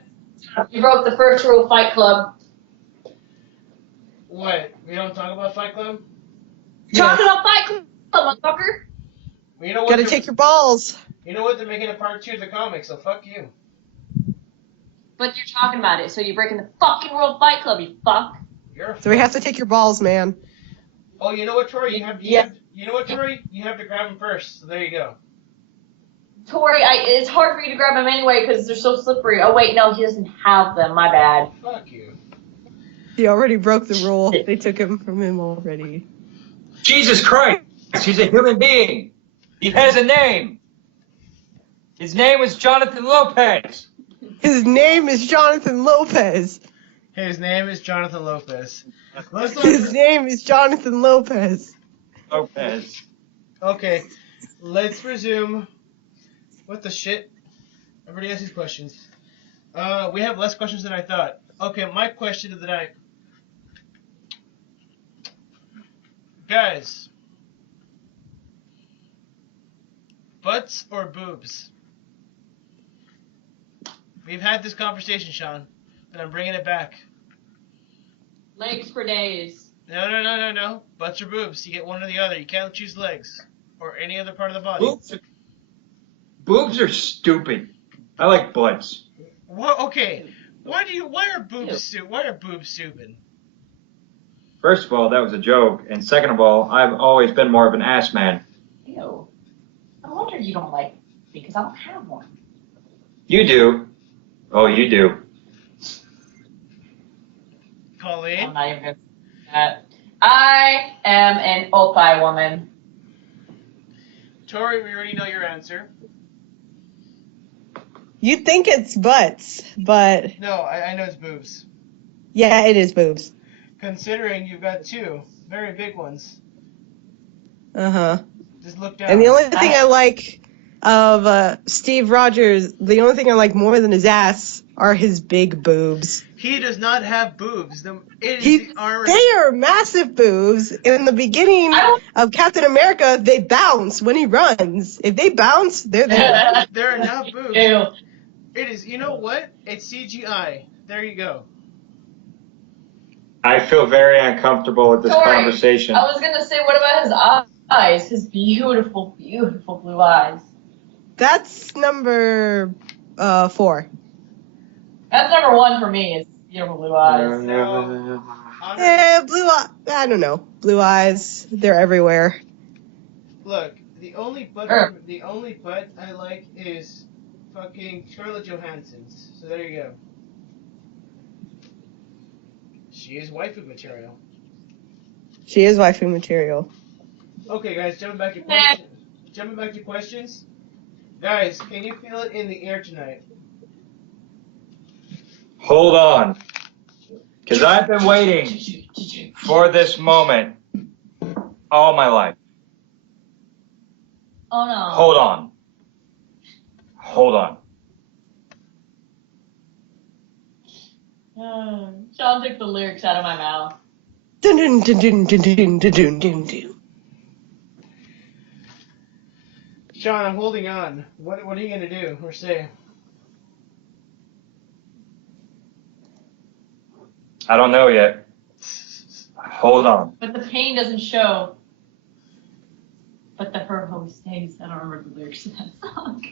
You broke the first rule of Fight Club. What? We don't talk about Fight Club? Talking about Fight Club, motherfucker. Well, you know what? Gotta take your balls. You know what? They're making a part 2 of the comic, so fuck you. But you're talking about it, so you're breaking the fucking rule of Fight Club, you fuck. You're a So we have to take your balls, man. Oh, you know what, Tori? You know what, Tori? You have to grab him first. So there you go. Tori, it's hard for you to grab them anyway because they're so slippery. Oh wait, no, he doesn't have them. My bad. Fuck you. He already broke the rule. They took him from him already. Jesus Christ! He's a human being! He has a name! His name was Jonathan Lopez! His name is Jonathan Lopez. His name is Jonathan Lopez. His name is Jonathan Lopez. Lopez. Okay, let's resume. What the shit? Everybody asked these questions. We have less questions than I thought. Okay, my question of the night. Guys, butts or boobs? We've had this conversation, Sean, but I'm bringing it back. Legs for days. No. Butts or boobs? You get one or the other. You can't choose legs or any other part of the body. Boobs are stupid. I like butts. What? Okay. Why are boobs stupid? First of all, that was a joke. And second of all, I've always been more of an ass man. Ew. No wonder you don't like me because I don't have one. You do. Oh, you do. Colleen? I'm not even going to say that. I am an Opie woman. Tori, we already know your answer. You think it's butts, but No, I know it's boobs. yeah, it is boobs. Considering you've got two very big ones. Uh-huh. Just look down. And the only thing I like of Steve Rogers, the only thing I like more than his ass are his big boobs. He does not have boobs. The armor. They are massive boobs. In the beginning of Captain America, they bounce when he runs. If they bounce, they're there. There are not boobs. Ew. It is. You know what? It's CGI. There you go. I feel very uncomfortable with this Tori, conversation. I was going to say, what about his eyes? His beautiful, beautiful blue eyes. That's number 4. That's number 1 for me, is beautiful blue eyes. Blue eyes. I don't know. Blue eyes. They're everywhere. Look, the only butt I like is fucking Scarlett Johansson's. So there you go. She is waifu material. She is waifu material. Okay, guys, jumping back to questions. Jumping back to questions. Guys, can you feel it in the air tonight? Hold on. Because I've been waiting for this moment all my life. Oh no. Hold on. Hold on. Sean took the lyrics out of my mouth. Dun dun dun dun dun dun dun dun dun dun. Sean, I'm holding on. What are you gonna do or say? I don't know yet. Hold on. But the pain doesn't show. But the her home stays. I don't remember the lyrics to that song.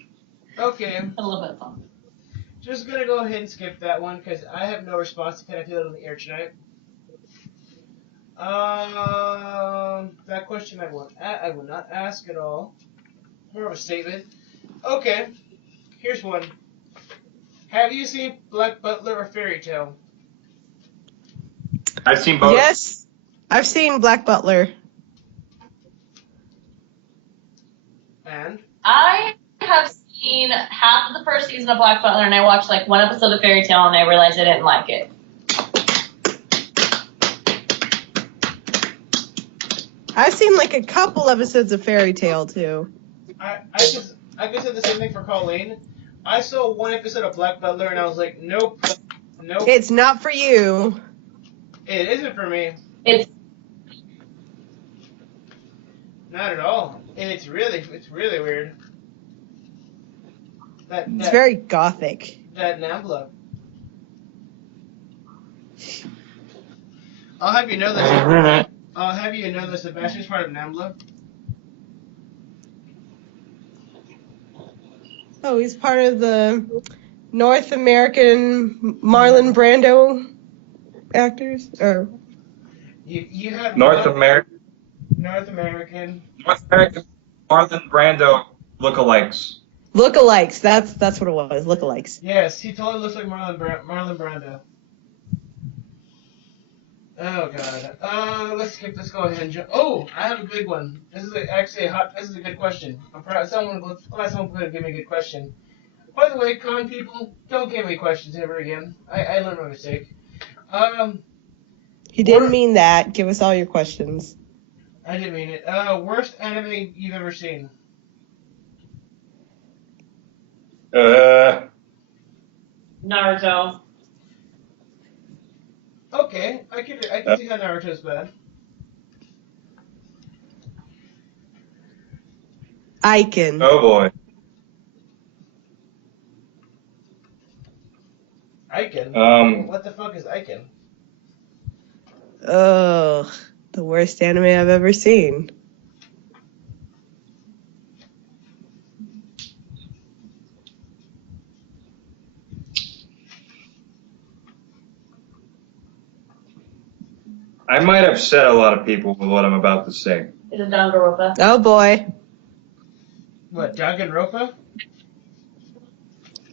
Okay, I love that song. just gonna go ahead and skip that one because I have no response to can I feel it in the air tonight. That question I will not ask at all. More of a statement. Okay, here's one. Have you seen Black Butler or Fairy Tale? I've seen both. Yes, I've seen Black Butler. And? I have seen half of the first season of Black Butler, and I watched like one episode of Fairy Tale, and I realized I didn't like it. I've seen like a couple episodes of Fairy Tale too. I guess said the same thing for Colleen. I saw one episode of Black Butler and I was like, nope. It's not for you. It isn't for me. It's Not at all. It's really weird. It's very gothic. That Nambla. I'll have you know that Sebastian's part of Nambla. Oh, he's part of the North American Marlon Brando actors? Or You had North American Marlon Brando lookalikes. lookalikes. That's what it was. Lookalikes. Yes, he totally looks like Marlon Brando. Oh god. Let's go ahead and jump. Oh, I have a good one. This is this is a good question. I'm proud someone could give me a good question. By the way, con people, don't give me questions ever again. I learned my mistake. He didn't mean that. Give us all your questions. I didn't mean it. Worst anime you've ever seen? Naruto. Okay, I can see how Naruto's bad. Icon. Oh boy. Icon? What the fuck is Icon? Ugh. The worst anime I've ever seen. I might upset a lot of people with what I'm about to say. Is it Danganronpa? Oh boy. What, Danganronpa?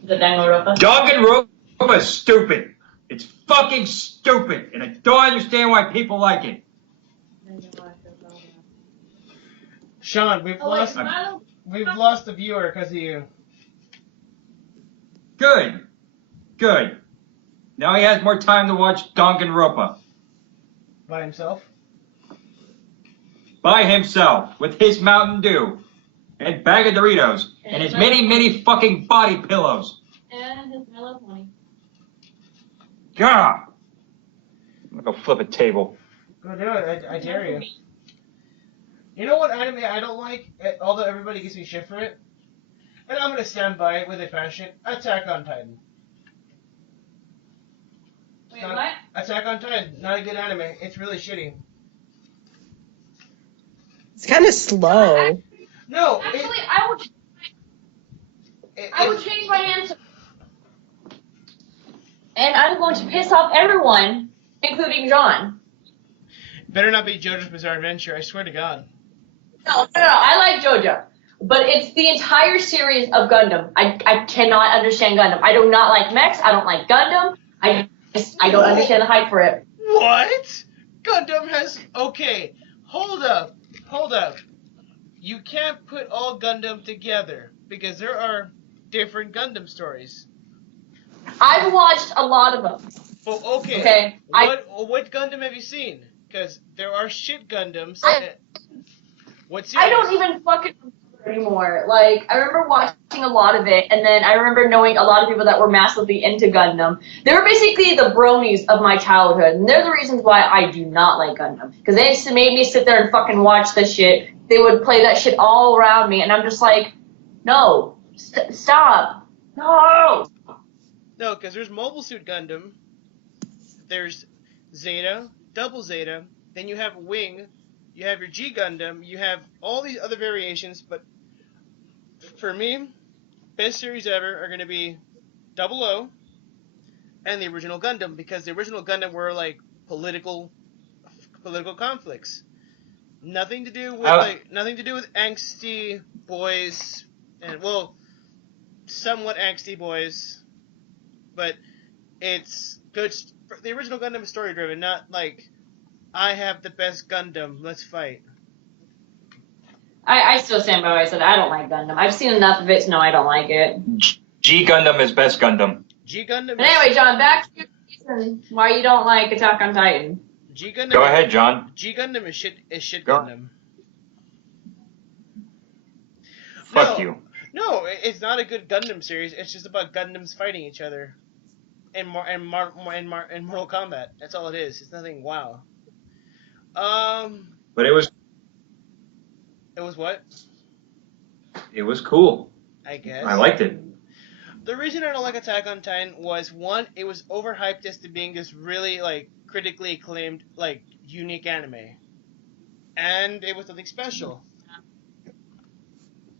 Is it Danganronpa? Danganronpa is stupid. It's fucking stupid, and I don't understand why people like it. Sean, we've lost the viewer because of you. Good. Now he has more time to watch Danganronpa. By himself? By himself, with his Mountain Dew, and bag of Doritos, and his many fucking body pillows. And his mellow pony. God! I'm gonna go flip a table. Go do it, I dare you. You know what anime I don't like, although everybody gives me shit for it? And I'm gonna stand by it with a passion. Attack on Titan. Wait, what? Attack on Titan, not a good anime. It's really shitty. It's kind of slow. No, Actually, I would change my answer. And I'm going to piss off everyone, including John. better not be JoJo's Bizarre Adventure, I swear to God. No, I like JoJo. But it's the entire series of Gundam. I cannot understand Gundam. I do not like mechs. I don't like Gundam. I don't understand the hype for it. What? Gundam has... Okay, hold up. You can't put all Gundam together because there are different Gundam stories. I've watched a lot of them. Well, okay. Okay. What Gundam have you seen? Because there are shit Gundams. What series? I don't even fucking remember anymore. Like, I remember watching a lot of it, and then I remember knowing a lot of people that were massively into Gundam. They were basically the bronies of my childhood, and they're the reasons why I do not like Gundam. Because they used to make me sit there and fucking watch this shit. They would play that shit all around me, and I'm just like, no, stop, no. No, because there's Mobile Suit Gundam. There's Zeta, Double Zeta. Then you have Wing. You have your G Gundam. You have all these other variations. But for me, best series ever are going to be 00 and the original Gundam, because the original Gundam were like political conflicts. Nothing to do with angsty boys, and well, somewhat angsty boys, but it's good. The original Gundam is story driven, not like I have the best Gundam, let's fight. I still stand by what I said. I don't like Gundam. I've seen enough of it to know I don't like it. G Gundam is best Gundam. G Gundam. But anyway, John, back to your reason why you don't like Attack on Titan. G Gundam. Go ahead, John. G Gundam is shit Go. Gundam. Fuck you. No, it's not a good Gundam series. It's just about Gundams fighting each other, in Mortal Kombat. That's all it is. It's nothing wow. But it was what? It was cool. I guess. I liked it. The reason I don't like Attack on Titan was, one, it was overhyped as to being this really, like, critically acclaimed, like, unique anime. And it was something special.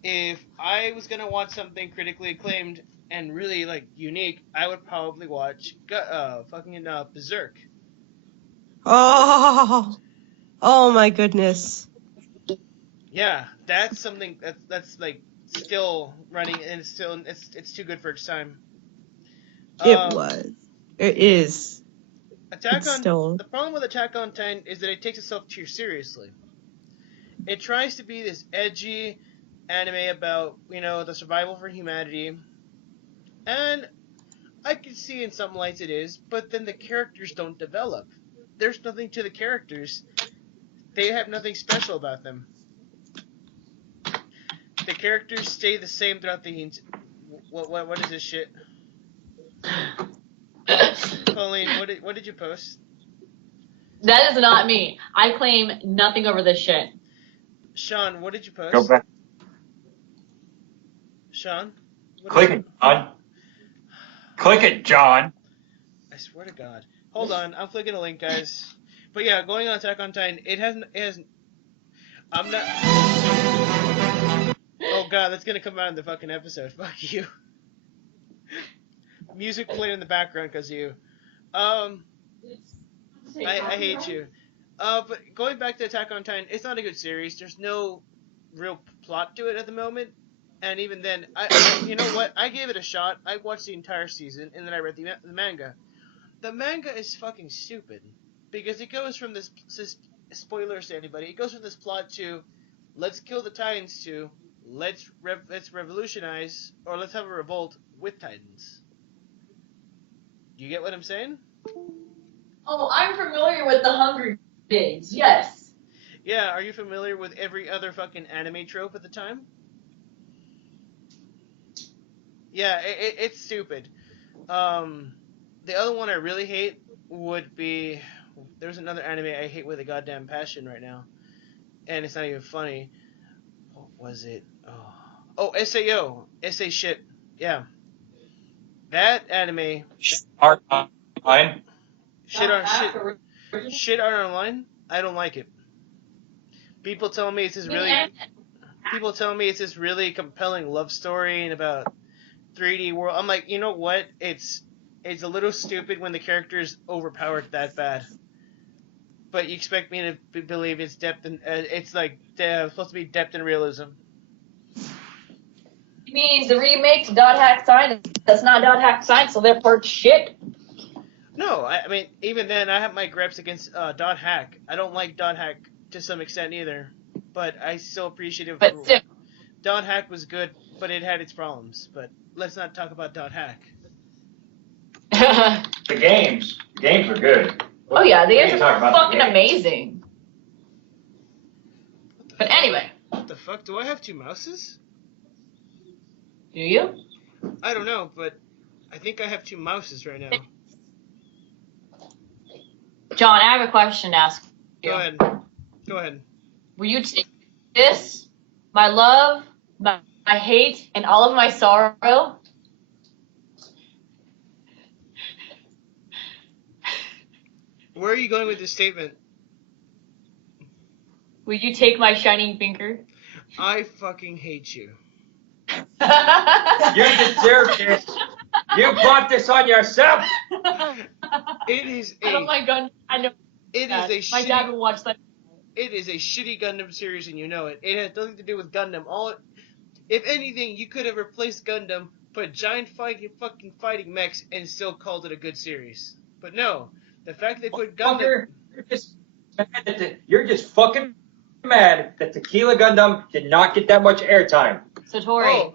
If I was gonna watch something critically acclaimed and really, like, unique, I would probably watch Berserk. Oh my goodness. Yeah, that's something that's like still running, and it's too good for its time. It is. The problem with Attack on Titan is that it takes itself too seriously. It tries to be this edgy anime about, the survival for humanity, and I can see in some lights it is, but then the characters don't develop. There's nothing to the characters. They have nothing special about them. The characters stay the same throughout the... What is this shit? Pauline, what did you post? That is not me. I claim nothing over this shit. Sean, what did you post? Go back. Sean? Click it, John. Click it, John. I swear to God. Hold on, I'm clicking a link, guys. But yeah, going on Attack on Titan, I'm not... Oh God, that's gonna come out in the fucking episode. Fuck you. Music playing in the background because of you. I hate you. But going back to Attack on Titan, it's not a good series. There's no real plot to it at the moment. And even then, you know what? I gave it a shot. I watched the entire season, and then I read the manga. The manga is fucking stupid. Because it goes from this spoilers to anybody, it goes from this plot to, let's kill the Titans, to, let's revolutionize, or let's have a revolt with Titans. Do you get what I'm saying? Oh, I'm familiar with the Hunger Games, yes. Yeah, are you familiar with every other fucking anime trope at the time? Yeah, it's stupid. The other one I really hate would be... There's another anime I hate with a goddamn passion right now. And it's not even funny. What was it? Oh, SAO. SA shit. Yeah. That anime... Art online. Shit art online? I don't like it. People tell me it's this really compelling love story and about 3D world. I'm like, you know what? It's a little stupid when the character is overpowered that bad. But you expect me to believe it's depth and it's like supposed to be depth and realism. You mean the remake's dot hack sign? That's not dot hack sign, so therefore it's shit. No, I mean, even then, I have my gripes against Dot Hack. I don't like Dot Hack to some extent either, but I still appreciate it. But still, Dot Hack was good, but it had its problems. But let's not talk about Dot Hack. The games are good. oh yeah, the games What are talk about fucking the games? amazing. But anyway, What the fuck? Do I have two mouses? do you? I don't know, but I think I have two mouses right now. John, I have a question to ask you. Go ahead. Go ahead. Will you take this, my love, my hate, and all of my sorrow? Where are you going with this statement? Will you take my shining finger? I fucking hate you. You deserve this. You brought this on yourself. It is Oh a. my god, I know. It that. is a My dad shitty. would watch that. It is a shitty Gundam series, and you know it. It has nothing to do with Gundam. If anything, you could have replaced Gundam, put giant fucking fighting mechs, and still called it a good series. But no, the fact they put Gundam. You're just fucking mad that Tequila Gundam did not get that much airtime. Satori.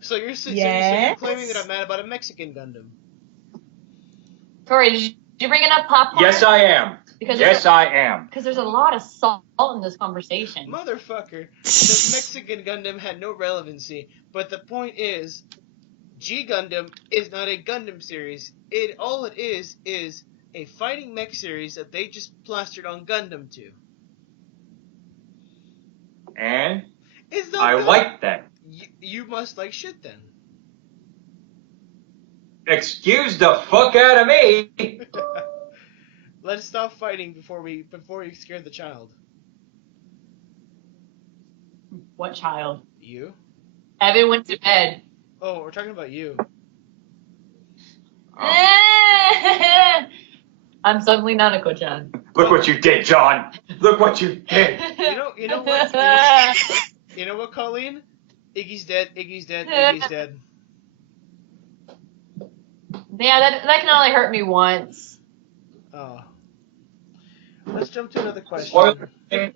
So you're so you're Yes? claiming that I'm mad about a Mexican Gundam. Tori, did you bring enough popcorn? Yes, I am. Because I am. Because there's a lot of salt in this conversation. Motherfucker, the Mexican Gundam had no relevancy. But the point is, G Gundam is not a Gundam series. All it is a fighting mech series that they just plastered on Gundam to. And It's not I good. like that. You must like shit then. Excuse the fuck out of me. Let's stop fighting before we scare the child. What child? You? Evan went to bed. Oh, we're talking about you. I'm suddenly Nanako-chan. Look what you did, John. Look what you did. You know what? You know what, Colleen? Iggy's dead. Iggy's dead. Iggy's dead. Yeah, that can only hurt me once. Oh. Let's jump to another question. Spoiler thing,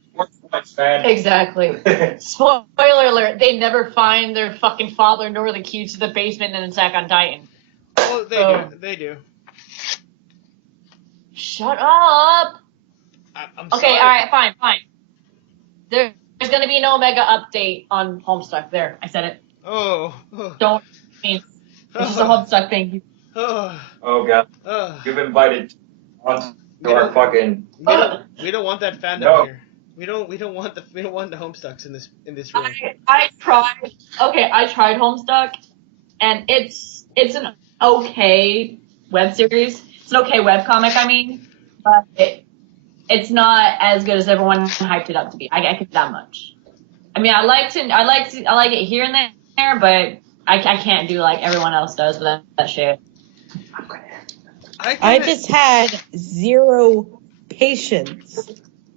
man. Exactly. Spoiler alert, they never find their fucking father nor the key to the basement in Attack on Titan. Oh, they do. They do. Shut up! I'm Okay, sorry. alright, fine. There's gonna be an Omega update on Homestuck. There, I said it. Oh. Don't mean it's just a Homestuck thing. Oh. Oh god, you've invited on to our fucking. We don't want that fandom No. here. We don't want the Homestucks in this room. I tried. Okay, I tried Homestuck, and it's an okay web series. It's an okay web comic. I mean, but it's not as good as everyone hyped it up to be. I get that much. I mean, I like it here and there, but I can't do like everyone else does with that shit. I just had zero patience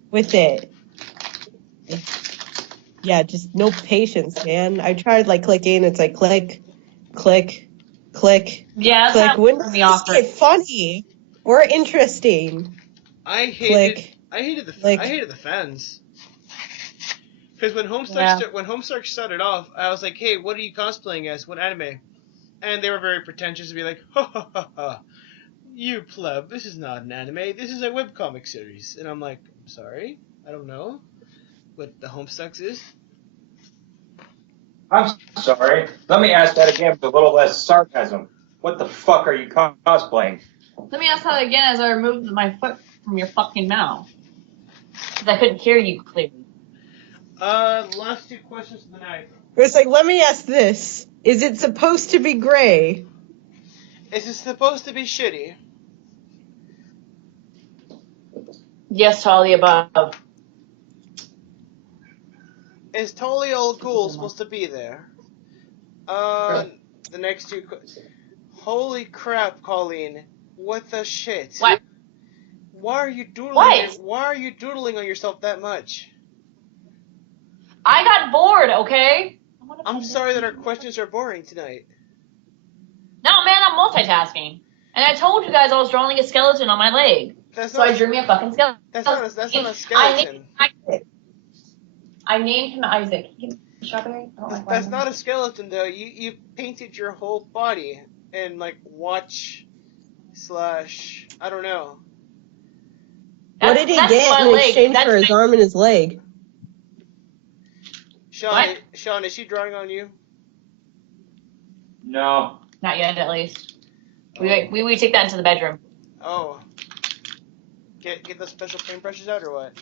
with it. Yeah, just no patience, man. I tried like clicking. It's like click. Yeah, that's Click. not When does me this off get funny or interesting? I hated Click. the fans. Because when Homestuck started off, I was like, "Hey, what are you cosplaying as? What anime?" And they were very pretentious to be like, "Ha ha ha ha, you pleb, this is not an anime. This is a webcomic series." And I'm like, "I'm sorry, I don't know what the Homestucks is." I'm sorry. Let me ask that again with a little less sarcasm. What the fuck are you cosplaying? Let me ask that again as I removed my foot from your fucking mouth. Because I couldn't hear you clearly. Last two questions of the night. It's like, let me ask this: is it supposed to be gray? Is it supposed to be shitty? Yes to all the above. Is Totally Old Ghoul supposed to be there? The next two. Holy crap, Colleen! What the shit? What? Why are you doodling? What? Why are you doodling on yourself that much? I got bored, okay? I'm sorry that our questions are boring tonight. No, man, I'm multitasking. And I told you guys I was drawing a skeleton on my leg. So I drew me a fucking skeleton. That's not a skeleton. I named him Isaac. Give me a strawberry. I don't like That's watermelon. not a skeleton though. You painted your whole body and like watch / I don't know. What did he That's get my in leg. exchange That's for his my- arm and his leg? What? Sean, is she drawing on you? No. Not yet, at least. We take that into the bedroom. Oh. Get the special paintbrushes out or what?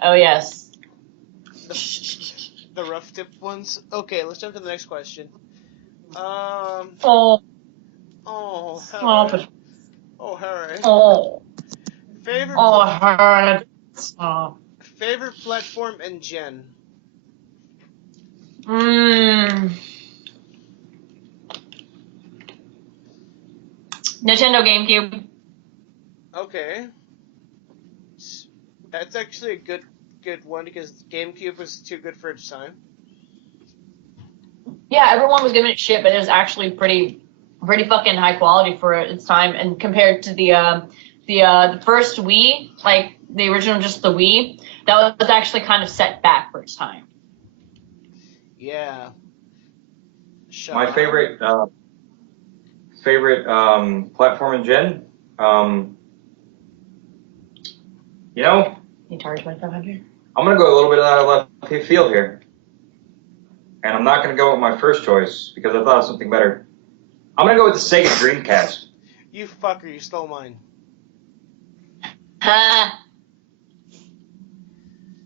Oh yes. The rough tip ones. Okay, let's jump to the next question. Oh. Oh, Stop Harry. it. Oh, Harry. Oh. Favorite Oh, hard. Stop. favorite platform and gen. Nintendo GameCube. Okay. That's actually a good one because GameCube was too good for its time. Yeah, everyone was giving it shit, but it was actually pretty fucking high quality for its time. And compared to the first Wii, like the original, just the Wii, that was actually kind of set back for its time. Yeah. Sean? My favorite platform and gen. You know, You charge 2,500. I'm gonna go a little bit out of left field here, and I'm not gonna go with my first choice because I thought of something better. I'm gonna go with the Sega Dreamcast. You fucker, you stole mine. Ha!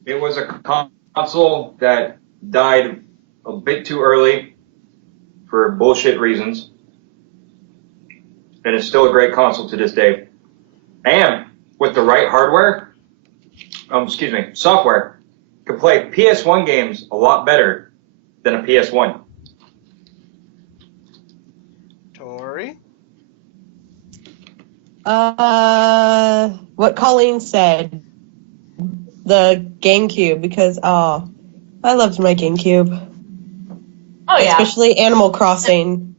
It was a console that died a bit too early for bullshit reasons, and it's still a great console to this day. And with the right software, can play PS1 games a lot better than a PS1. Tori? What Colleen said. The GameCube, because, I loved my GameCube. Oh yeah. Especially Animal Crossing.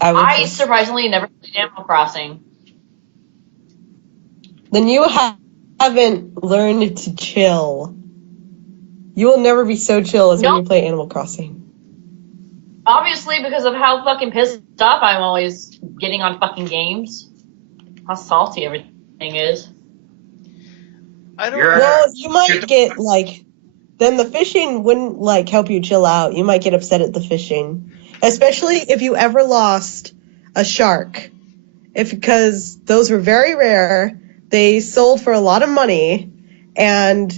I surprisingly never played Animal Crossing. Then you haven't learned to chill. You will never be so chill as when you play Animal Crossing. Obviously, because of how fucking pissed off I'm always getting on fucking games. How salty everything is. I don't Well, you might get, then the fishing wouldn't, help you chill out. You might get upset at the fishing. Especially if you ever lost a shark. Because those were very rare. They sold for a lot of money. And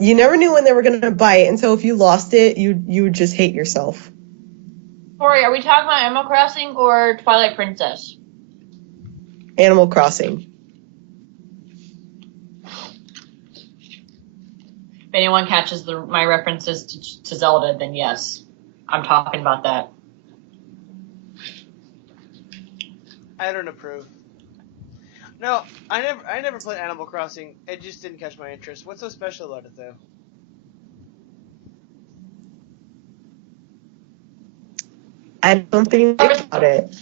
you never knew when they were going to bite. And so if you lost it, you would just hate yourself. Corey, are we talking about Animal Crossing or Twilight Princess? Animal Crossing. If anyone catches my references to Zelda, then yes, I'm talking about that. I don't approve. No, I never played Animal Crossing. It just didn't catch my interest. What's so special about it, though? I don't think about it.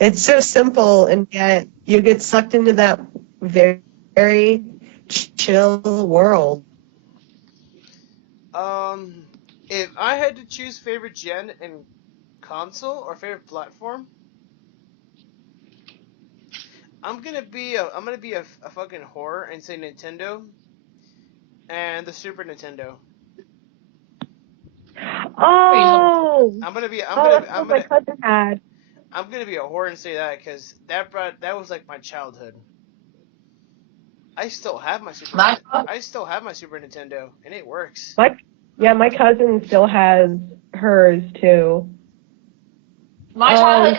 It's so simple, and yet you get sucked into that very, very chill world. If I had to choose favorite gen and console or favorite platform, I'm gonna be a fucking whore and say Nintendo and the Super Nintendo. Oh, I'm gonna be a whore and say that because that was like my childhood. I still have my Super Nintendo and it works. my cousin still has hers too. My childhood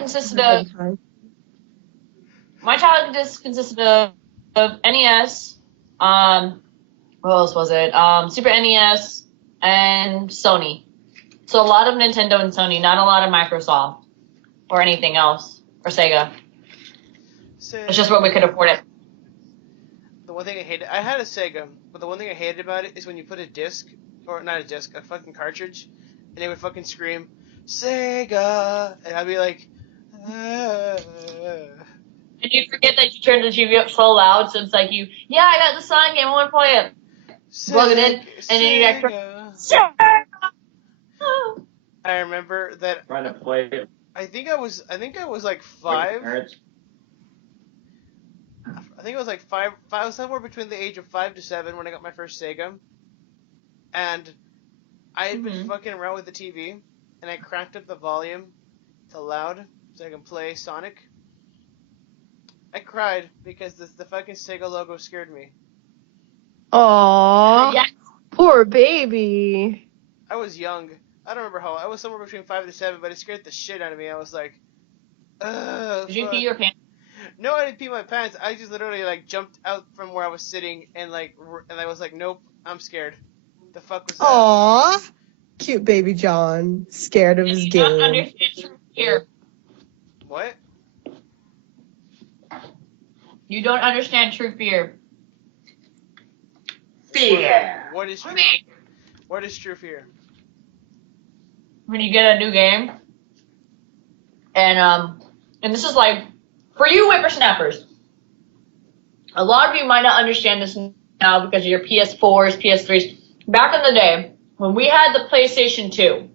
consisted of NES, what else was it? Super NES and Sony. So a lot of Nintendo and Sony, not a lot of Microsoft or anything else or Sega. It's just what we could afford it. The one thing I hated, I had a Sega, but the one thing I hated about it is when you put a fucking cartridge, and they would fucking scream, Sega! And I'd be like, And you forget that you turned the TV up so loud, so it's like I got the Sonic game, I want to play it. Plug it in, and then you got I remember that. Trying to play it. I think I was like with 5. parents. I think it was like 5. I was somewhere between the age of 5 to 7 when I got my first Sega, and I had been fucking around with the TV, and I cranked up the volume to loud so I can play Sonic. I cried because the fucking Sega logo scared me. Aww. Yeah. Poor baby. I was young. I don't remember how. I was somewhere between 5 to 7, but it scared the shit out of me. I was like, ugh. Did you pee your pants? No, I didn't pee my pants. I just literally like jumped out from where I was sitting and I was like, nope, I'm scared. The fuck was that? Aww. Cute baby John. Scared of his You don't game. understand true fear. What? You don't understand true fear. Fear. What is true? What is true fear? When you get a new game, and this is like for you whippersnappers. A lot of you might not understand this now because of your PS4s, PS3s. Back in the day, when we had the PlayStation 2,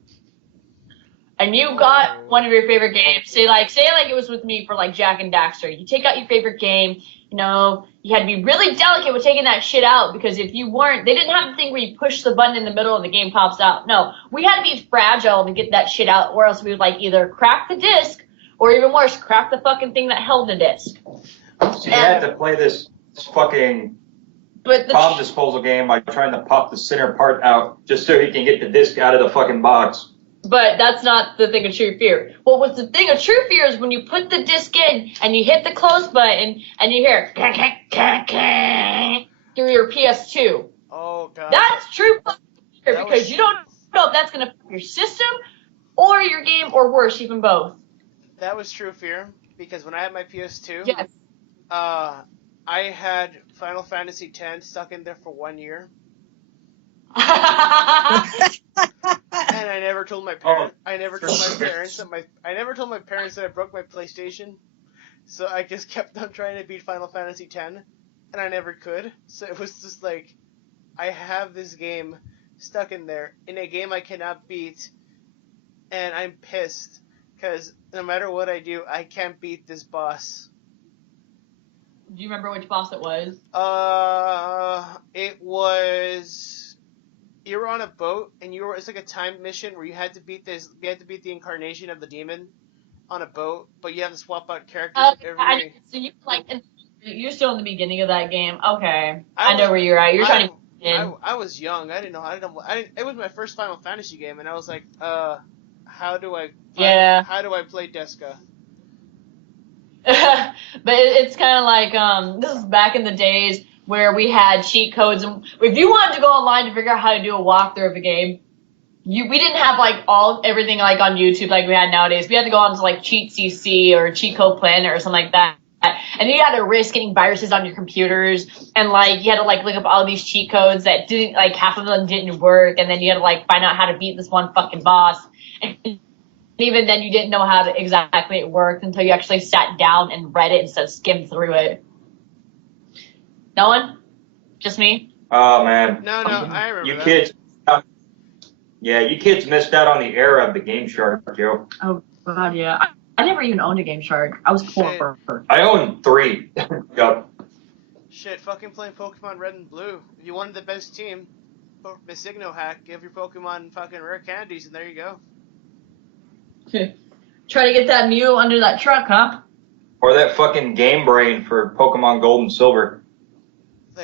and you got one of your favorite games, say like it was with me for like Jak and Daxter. You take out your favorite game, you had to be really delicate with taking that shit out because if you weren't, they didn't have the thing where you push the button in the middle and the game pops out. No, we had to be fragile to get that shit out, or else we would like either crack the disc or even worse, crack the fucking thing that held the disc. So you had to play this fucking bomb disposal game by trying to pop the center part out just so he can get the disc out of the fucking box. But that's not the thing of true fear. What was the thing of true fear is when you put the disc in and you hit the close button and you hear through your PS2. Oh god. That's true fear because you don't know if that's going to affect your system or your game or worse, even both. That was true fear because when I had my PS2, Yes. I had Final Fantasy X stuck in there for 1 year. And I never told my parents. I never told my parents that I broke my PlayStation. So I just kept on trying to beat Final Fantasy X, and I never could. So it was just like, I have this game stuck in there in a game I cannot beat, and I'm pissed because no matter what I do, I can't beat this boss. Do you remember which boss it was? It was. You were on a boat, and it's like a timed mission where you had to beat the incarnation of the demon on a boat, but you have to swap out characters every. So you're still in the beginning of that game. Okay, I know where you're at. You're trying to. I was young. I didn't know. It was my first Final Fantasy game, and I was like, how do I play Deska? But it's kind of like this is back in the days where we had cheat codes, and if you wanted to go online to figure out how to do a walkthrough of a game, we didn't have like everything like on YouTube like we had nowadays. We had to go on to like Cheat CC or Cheat Code Planet or something like that. And you had to risk getting viruses on your computers, and like you had to like look up all these cheat codes that didn't, like half of them didn't work, and then you had to like find out how to beat this one fucking boss. And even then you didn't know how to exactly it worked until you actually sat down and read it instead of skimmed through it. No one? Just me? Oh man. No, I remember you that. kids. You kids missed out on the era of the Game Shark, Joe. Oh god, yeah. I never even owned a Game Shark. I was poor. I own 3. Yup. Shit, fucking playing Pokemon Red and Blue. If you wanted the best team, Miss Signo hack, give your Pokemon fucking rare candies, and there you go. Try to get that Mew under that truck, huh? Or that fucking Game Brain for Pokemon Gold and Silver.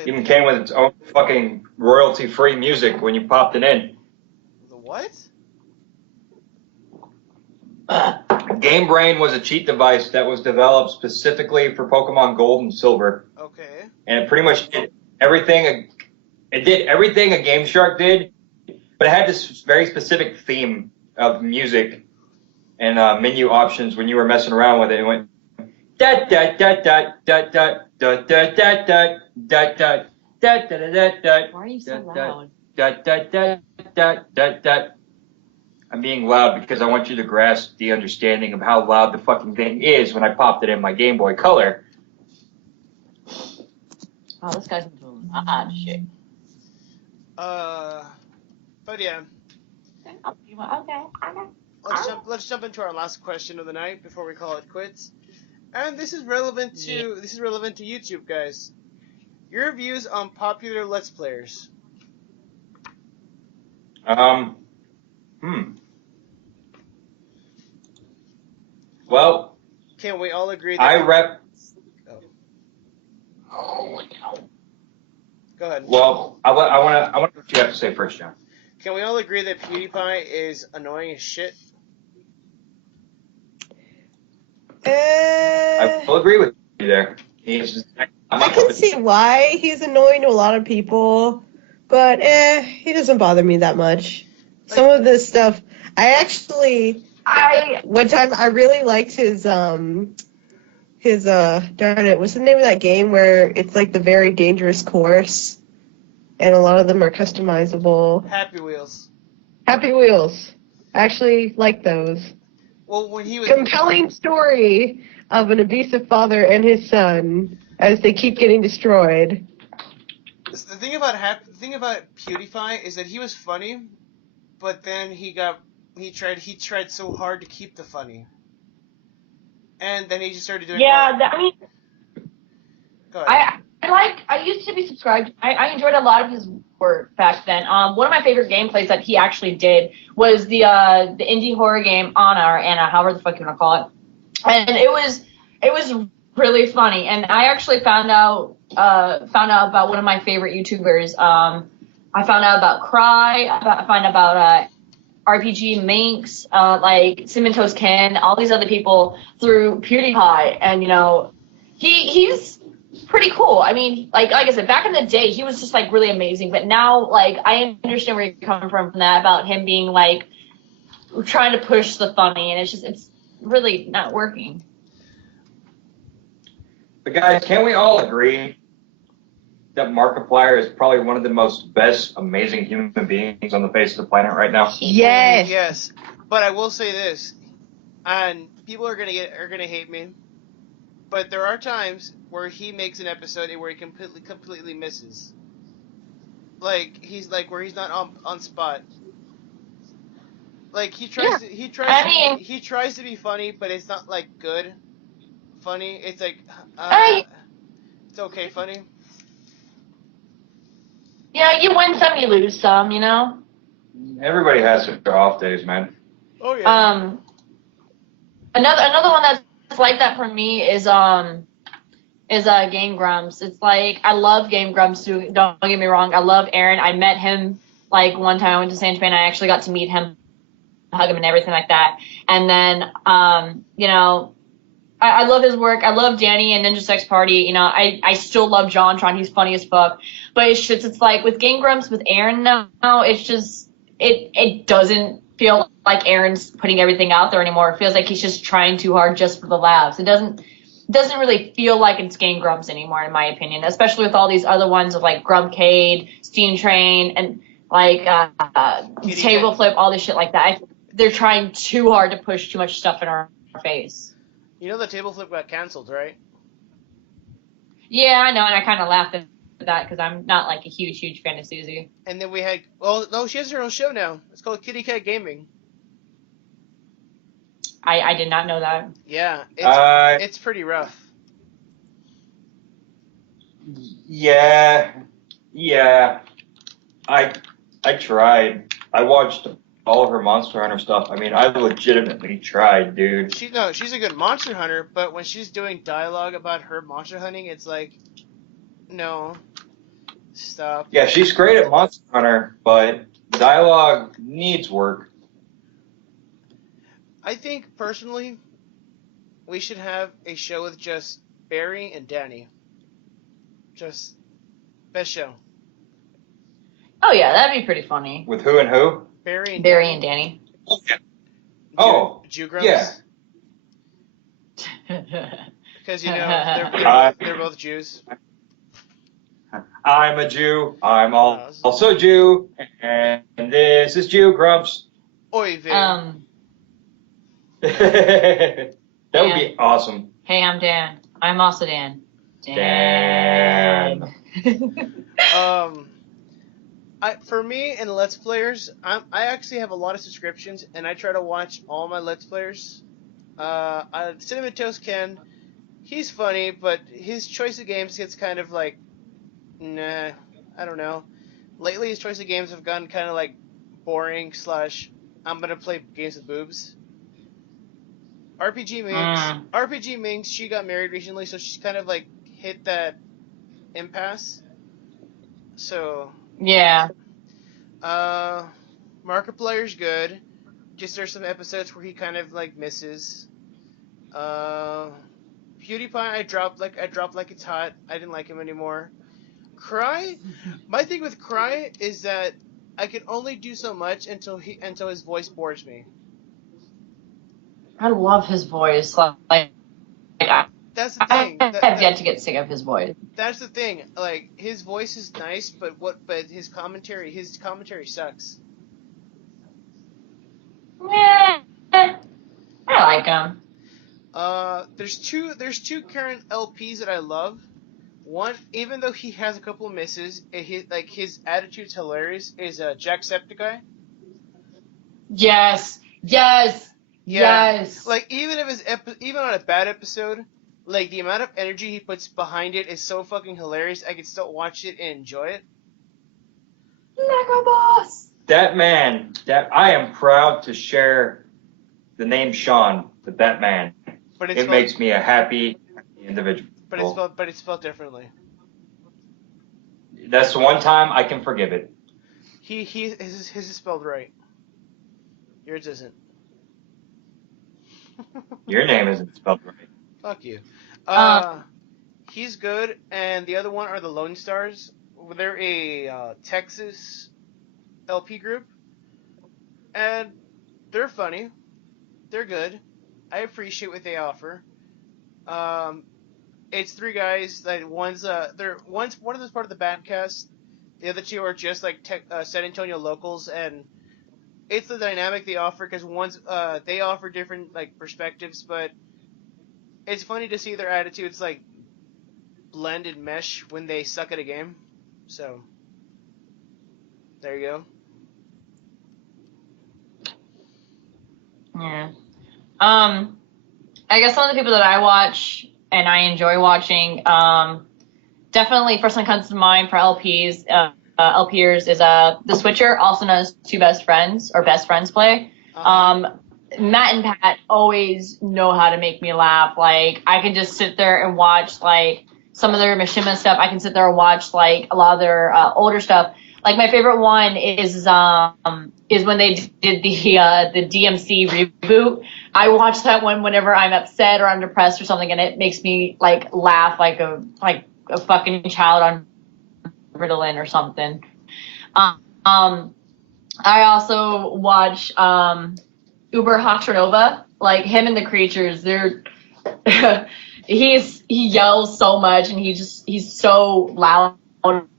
Even came with its own fucking royalty-free music when you popped it in. The what? Game Brain was a cheat device that was developed specifically for Pokemon Gold and Silver. Okay. And it pretty much did everything. It did everything a Game Shark did, but it had this very specific theme of music and menu options when you were messing around with it. It went da da da da da da da da da da da da da da da da. Why are you so loud? Da da da da da da. I'm being loud because I want you to grasp the understanding of how loud the fucking thing is when I popped it in my Game Boy Color. Oh, this guy's into odd shit. But yeah, Okay. let's jump into our last question of the night before we call it quits. And this is relevant to YouTube, guys. Your views on popular Let's Players. Well, Can we all agree that I rep. Oh. Go ahead. Well, I want what you have to say first, John. Can we all agree that PewDiePie is annoying as shit? I will agree with you there. I can see why he's annoying to a lot of people, but he doesn't bother me that much. Some of this stuff, one time I really liked his darn it, what's the name of that game where it's like the very dangerous course, and a lot of them are customizable? Happy Wheels. Happy Wheels. I actually like those. Well, when he was Compelling story of an abusive father and his son as they keep getting destroyed. The thing about PewDiePie is that he was funny, but then he tried so hard to keep the funny, and then he just started doing. Yeah, I mean, go ahead. I used to be subscribed. I enjoyed a lot of his work back then. One of my favorite gameplays that he actually did was the indie horror game Anna, however the fuck you want to call it, and it was really funny. And I actually found out about one of my favorite YouTubers. I found out about Cry. I found out about RPG Minx, like Cinnamon Toast Ken, all these other people through PewDiePie, and he's pretty cool. I mean, like I said, back in the day, he was just like really amazing. But now, like, I understand where you're coming from that about him being like trying to push the funny, and it's really not working. But guys, can we all agree that Markiplier is probably one of the most amazing human beings on the face of the planet right now? Yes. Yes, but I will say this, and people are gonna hate me, but there are times where he makes an episode where he completely misses. Like he's like where he's not on spot. Like he tries to be funny, but it's not like good funny. It's like it's okay funny. Yeah, you win some, you lose some, Everybody has their off days, man. Oh yeah. Another one that's like that for me is Game Grumps. It's like I love Game Grumps too. Don't get me wrong. I love Aaron. I met him like one time I went to San Japan. I actually got to meet him, hug him, and everything like that. And then I love his work. I love Danny and Ninja Sex Party. I still love JonTron. He's funny as fuck. But it's like with Game Grumps with Aaron now, it's just it doesn't feel like Aaron's putting everything out there anymore. It feels like he's just trying too hard just for the laughs. It doesn't really feel like it's Game Grumps anymore, in my opinion. Especially with all these other ones of like Grumpcade, Steam Train, and like Table Flip, all this shit like that. They're trying too hard to push too much stuff in our face. You know the Table Flip got canceled, right? Yeah, I know, and I kind of laughed at that because I'm not like a huge fan of Susie. And then we had she has her own show now. It's called Kitty Cat Gaming. I did not know that. Yeah, it's pretty rough. Yeah. I tried. I watched all of her Monster Hunter stuff. I mean, I legitimately tried, dude. She's a good monster hunter, but when she's doing dialogue about her monster hunting, it's like, no, stop. Yeah, she's great at Monster Hunter, but dialogue needs work. I think, personally, we should have a show with just Barry and Danny. Just best show. Oh yeah, that'd be pretty funny. With who and who? Barry and Danny. Oh, Jew Grumps? yeah. Because they're both Jews. I'm a Jew. I'm also Jew, and this is Jew Grumps. Oy vey. That would Yeah. be awesome. Hey, I'm Dan. I'm also Dan. Dan. For me and Let's Players, I actually have a lot of subscriptions, and I try to watch all my Let's Players. Cinnamon Toast Ken, he's funny, but his choice of games gets kind of like, nah, I don't know. Lately, his choice of games have gotten kind of like boring slash, I'm gonna play games with boobs. RPG Minx, she got married recently, so she's kind of like hit that impasse. So, Yeah. Markiplier's good. Just there's some episodes where he kind of like misses. PewDiePie, I dropped like it's hot. I didn't like him anymore. Cry, my thing with Cry is that I can only do so much until his voice bores me. I love his voice. That's the I thing. have yet to get sick of his voice. That's the thing. Like his voice is nice, but his commentary sucks. Yeah, I like him. There's two current LPs that I love. One, even though he has a couple of misses, his attitude's hilarious. Is Jacksepticeye. Yes. Yes. Yeah, Yes. like even on a bad episode, like the amount of energy he puts behind it is so fucking hilarious. I can still watch it and enjoy it. Mega Boss. That man, that I am proud to share the name Sean with that man. But It makes me a happy individual. but it's spelled differently. That's the one time I can forgive it. His is spelled right. Yours isn't. Your name isn't spelled right. Fuck you. He's good, and the other one are the Lone Stars. They're a Texas LP group, and they're funny. They're good. I appreciate what they offer. Um, it's three guys. Like one of them's part of the Bandcast. The other two are just like San Antonio locals, and it's the dynamic they offer because they offer different like perspectives, but it's funny to see their attitudes like blend and mesh when they suck at a game. So there you go. Yeah. I guess some of the people that I watch and I enjoy watching, definitely first one comes to mind for LPers is The Switcher, also known as Two Best Friends or Best Friends Play. Matt and Pat always know how to make me laugh. Like I can just sit there and watch like some of their Mishima stuff. I can sit there and watch like a lot of their older stuff. Like my favorite one is when they did the DMC reboot. I watch that one whenever I'm upset or I'm depressed or something, and it makes me like laugh like a fucking child on Ritalin or something. I also watch Uber Hotranova, like him and the Creatures. They're he yells so much and he's so loud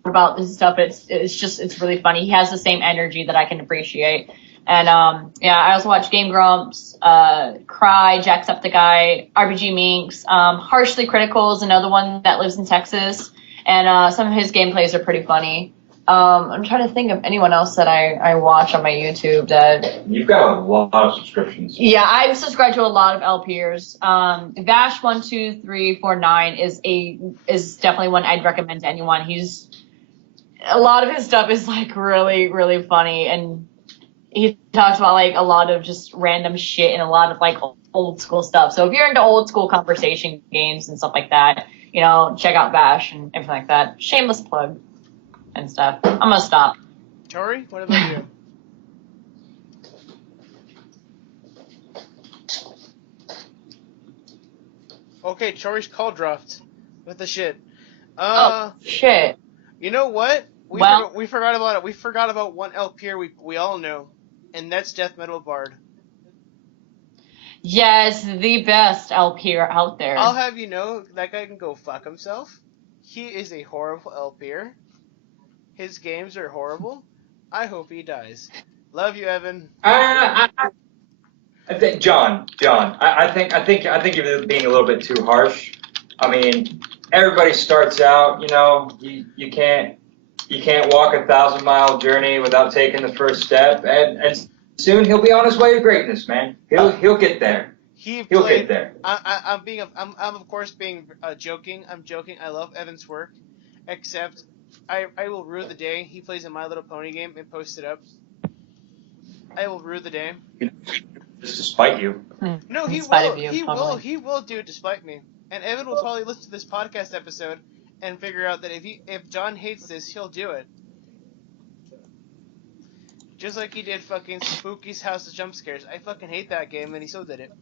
about this stuff. It's really funny. He has the same energy that I can appreciate. And I also watch Game Grumps, Cry, Jacksepticeye, RPG Minx, Harshly Critical is another one that lives in Texas, and some of his gameplays are pretty funny. I'm trying to think of anyone else that I watch on my YouTube that. You've got a lot of subscriptions. Yeah, I'm subscribed to a lot of LPers. Vash12349 is definitely one I'd recommend to anyone. A lot of his stuff is like really, really funny, and he talks about like a lot of just random shit and a lot of like old school stuff. So if you're into old school conversation games and stuff like that, check out Vash and everything like that. Shameless plug and stuff. I'm gonna stop. Tori, what about you? Okay, Tori's call dropped. What the shit? Shit. You know what? We forgot about it. We forgot about one LP we all know, and that's Death Metal Bard. Yes, the best LPer out there. I'll have you know, that guy can go fuck himself. He is a horrible LPer. His games are horrible. I hope he dies. Love you, Evan. I think John. I think you're being a little bit too harsh. I mean, everybody starts out. You can't walk 1,000-mile journey without taking the first step, and soon he'll be on his way to greatness, man. He'll get there. He'll get there. I'm of course being joking. I'm joking. I love Evan's work, except I will rue the day he plays a My Little Pony game and posts it up. I will rue the day. Just to spite you. No, he In spite will. of you, He will. totally. He will do it despite me. And Evan will probably listen to this podcast episode and figure out that if John hates this, he'll do it. Just like he did fucking Spooky's House of Jump Scares. I fucking hate that game, and he still did it.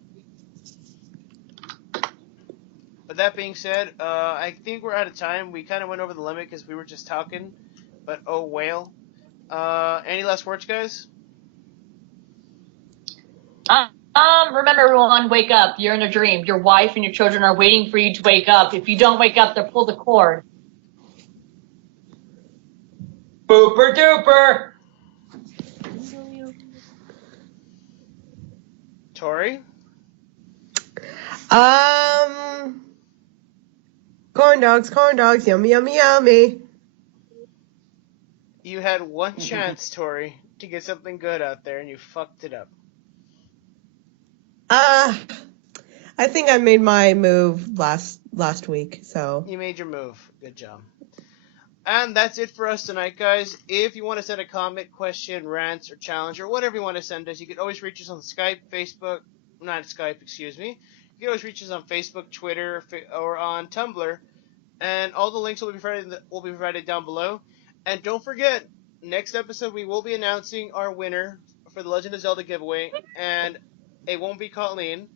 But that being said, I think we're out of time. We kind of went over the limit because we were just talking. But oh, whale. Any last words, guys? Remember everyone, wake up. You're in a dream. Your wife and your children are waiting for you to wake up. If you don't wake up, they'll pull the cord. Booper duper. Tori? Corn dogs, yummy, yummy, yummy. You had one chance, Tori, to get something good out there, and you fucked it up. I think I made my move last week, so. You made your move. Good job. And that's it for us tonight, guys. If you want to send a comment, question, rant, or challenge, or whatever you want to send us, you can always reach us on Skype, Facebook, not Skype, excuse me. You can always reach us on Facebook, Twitter, or on Tumblr. And all the links will be provided down below. And don't forget, next episode we will be announcing our winner for the Legend of Zelda giveaway. And it won't be Colleen,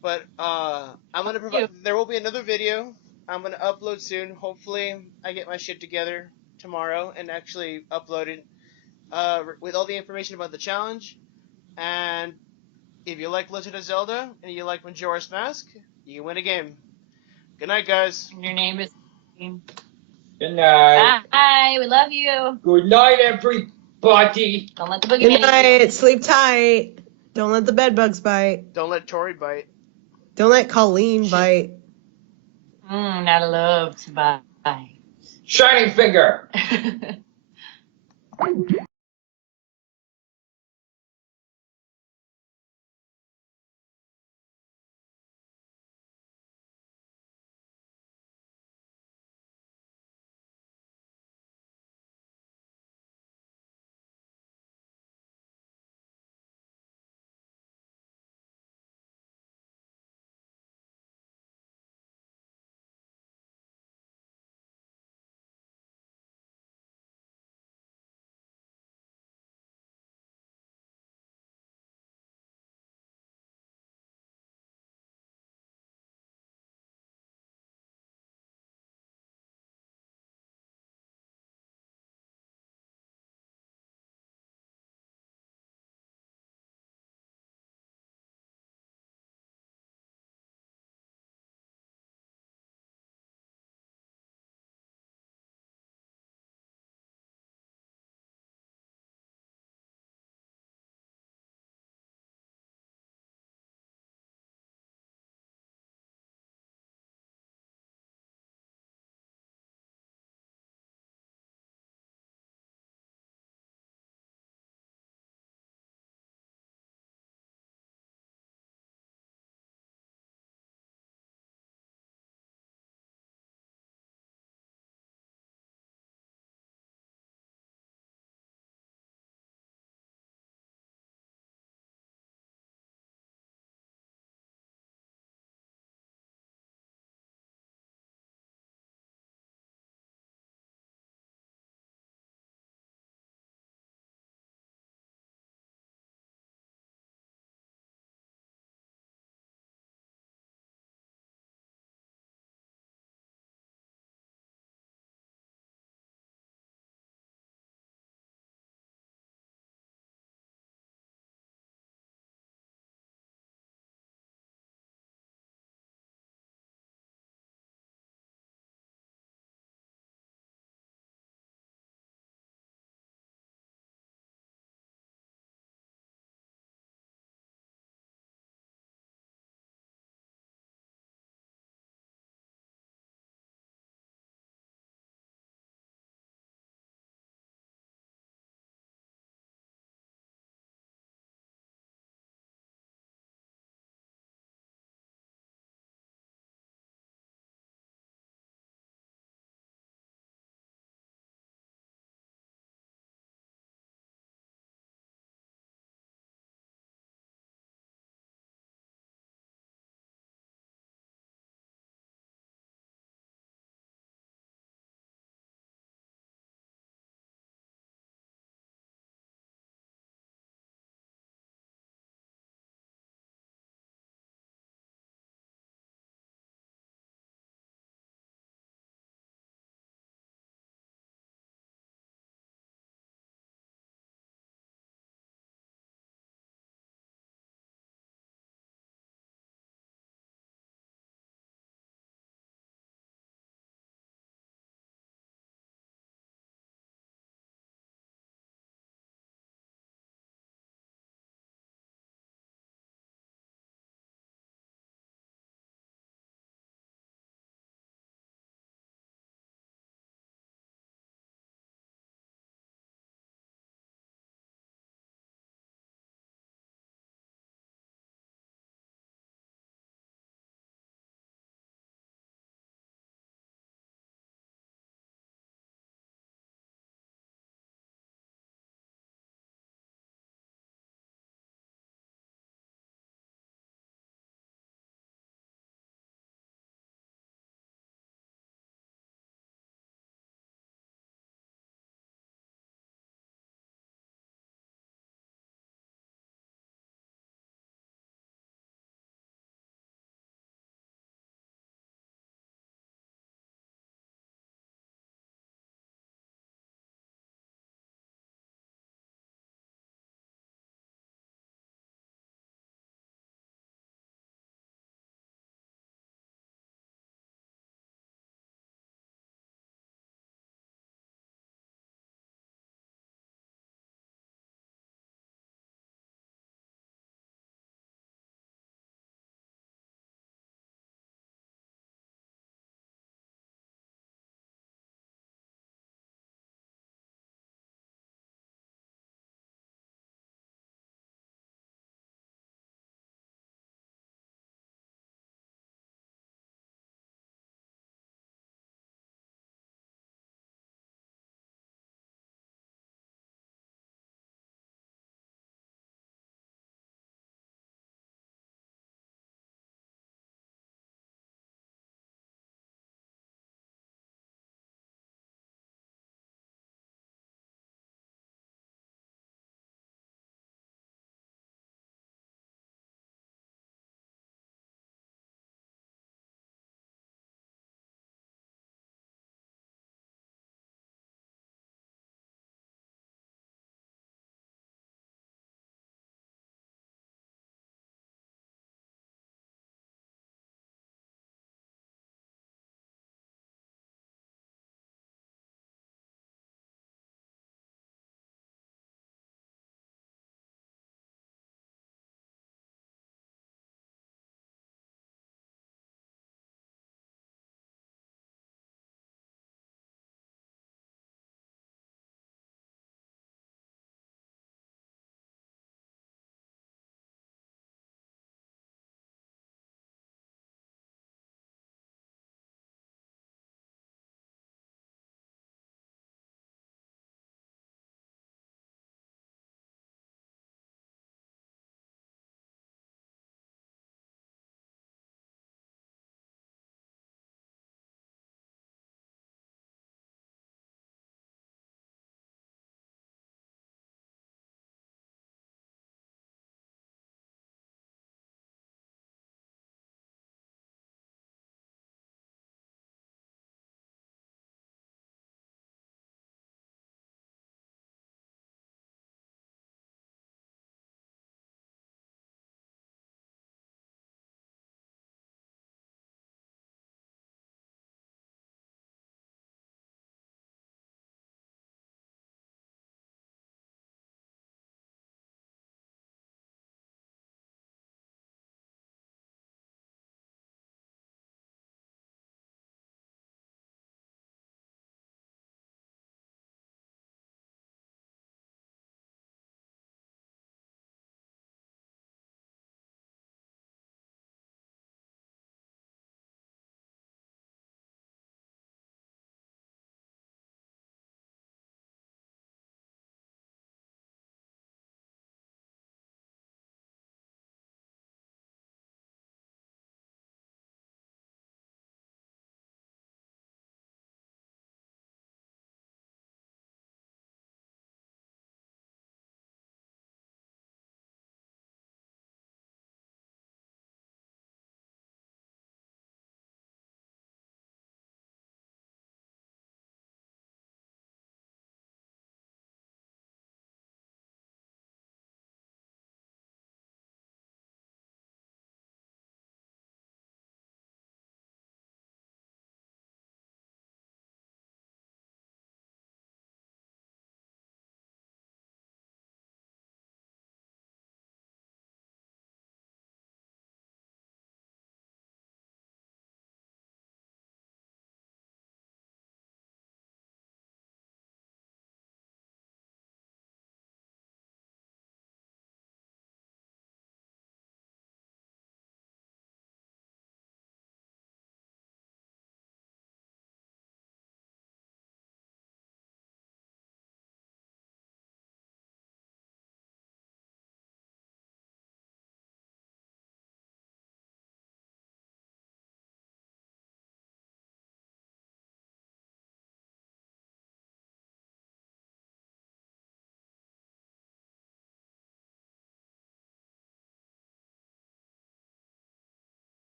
but there will be another video I'm going to upload soon. Hopefully I get my shit together tomorrow and actually upload it with all the information about the challenge. And if you like Legend of Zelda and you like Majora's Mask, you can win a game. Good night, guys. Your name is... Good night. Bye. We love you. Good night, everybody. Don't let the boogeyman Good eat you. night. Sleep tight. Don't let the bed bugs bite. Don't let Tori bite. Don't let Colleen bite. Not allowed to bye. Shining finger.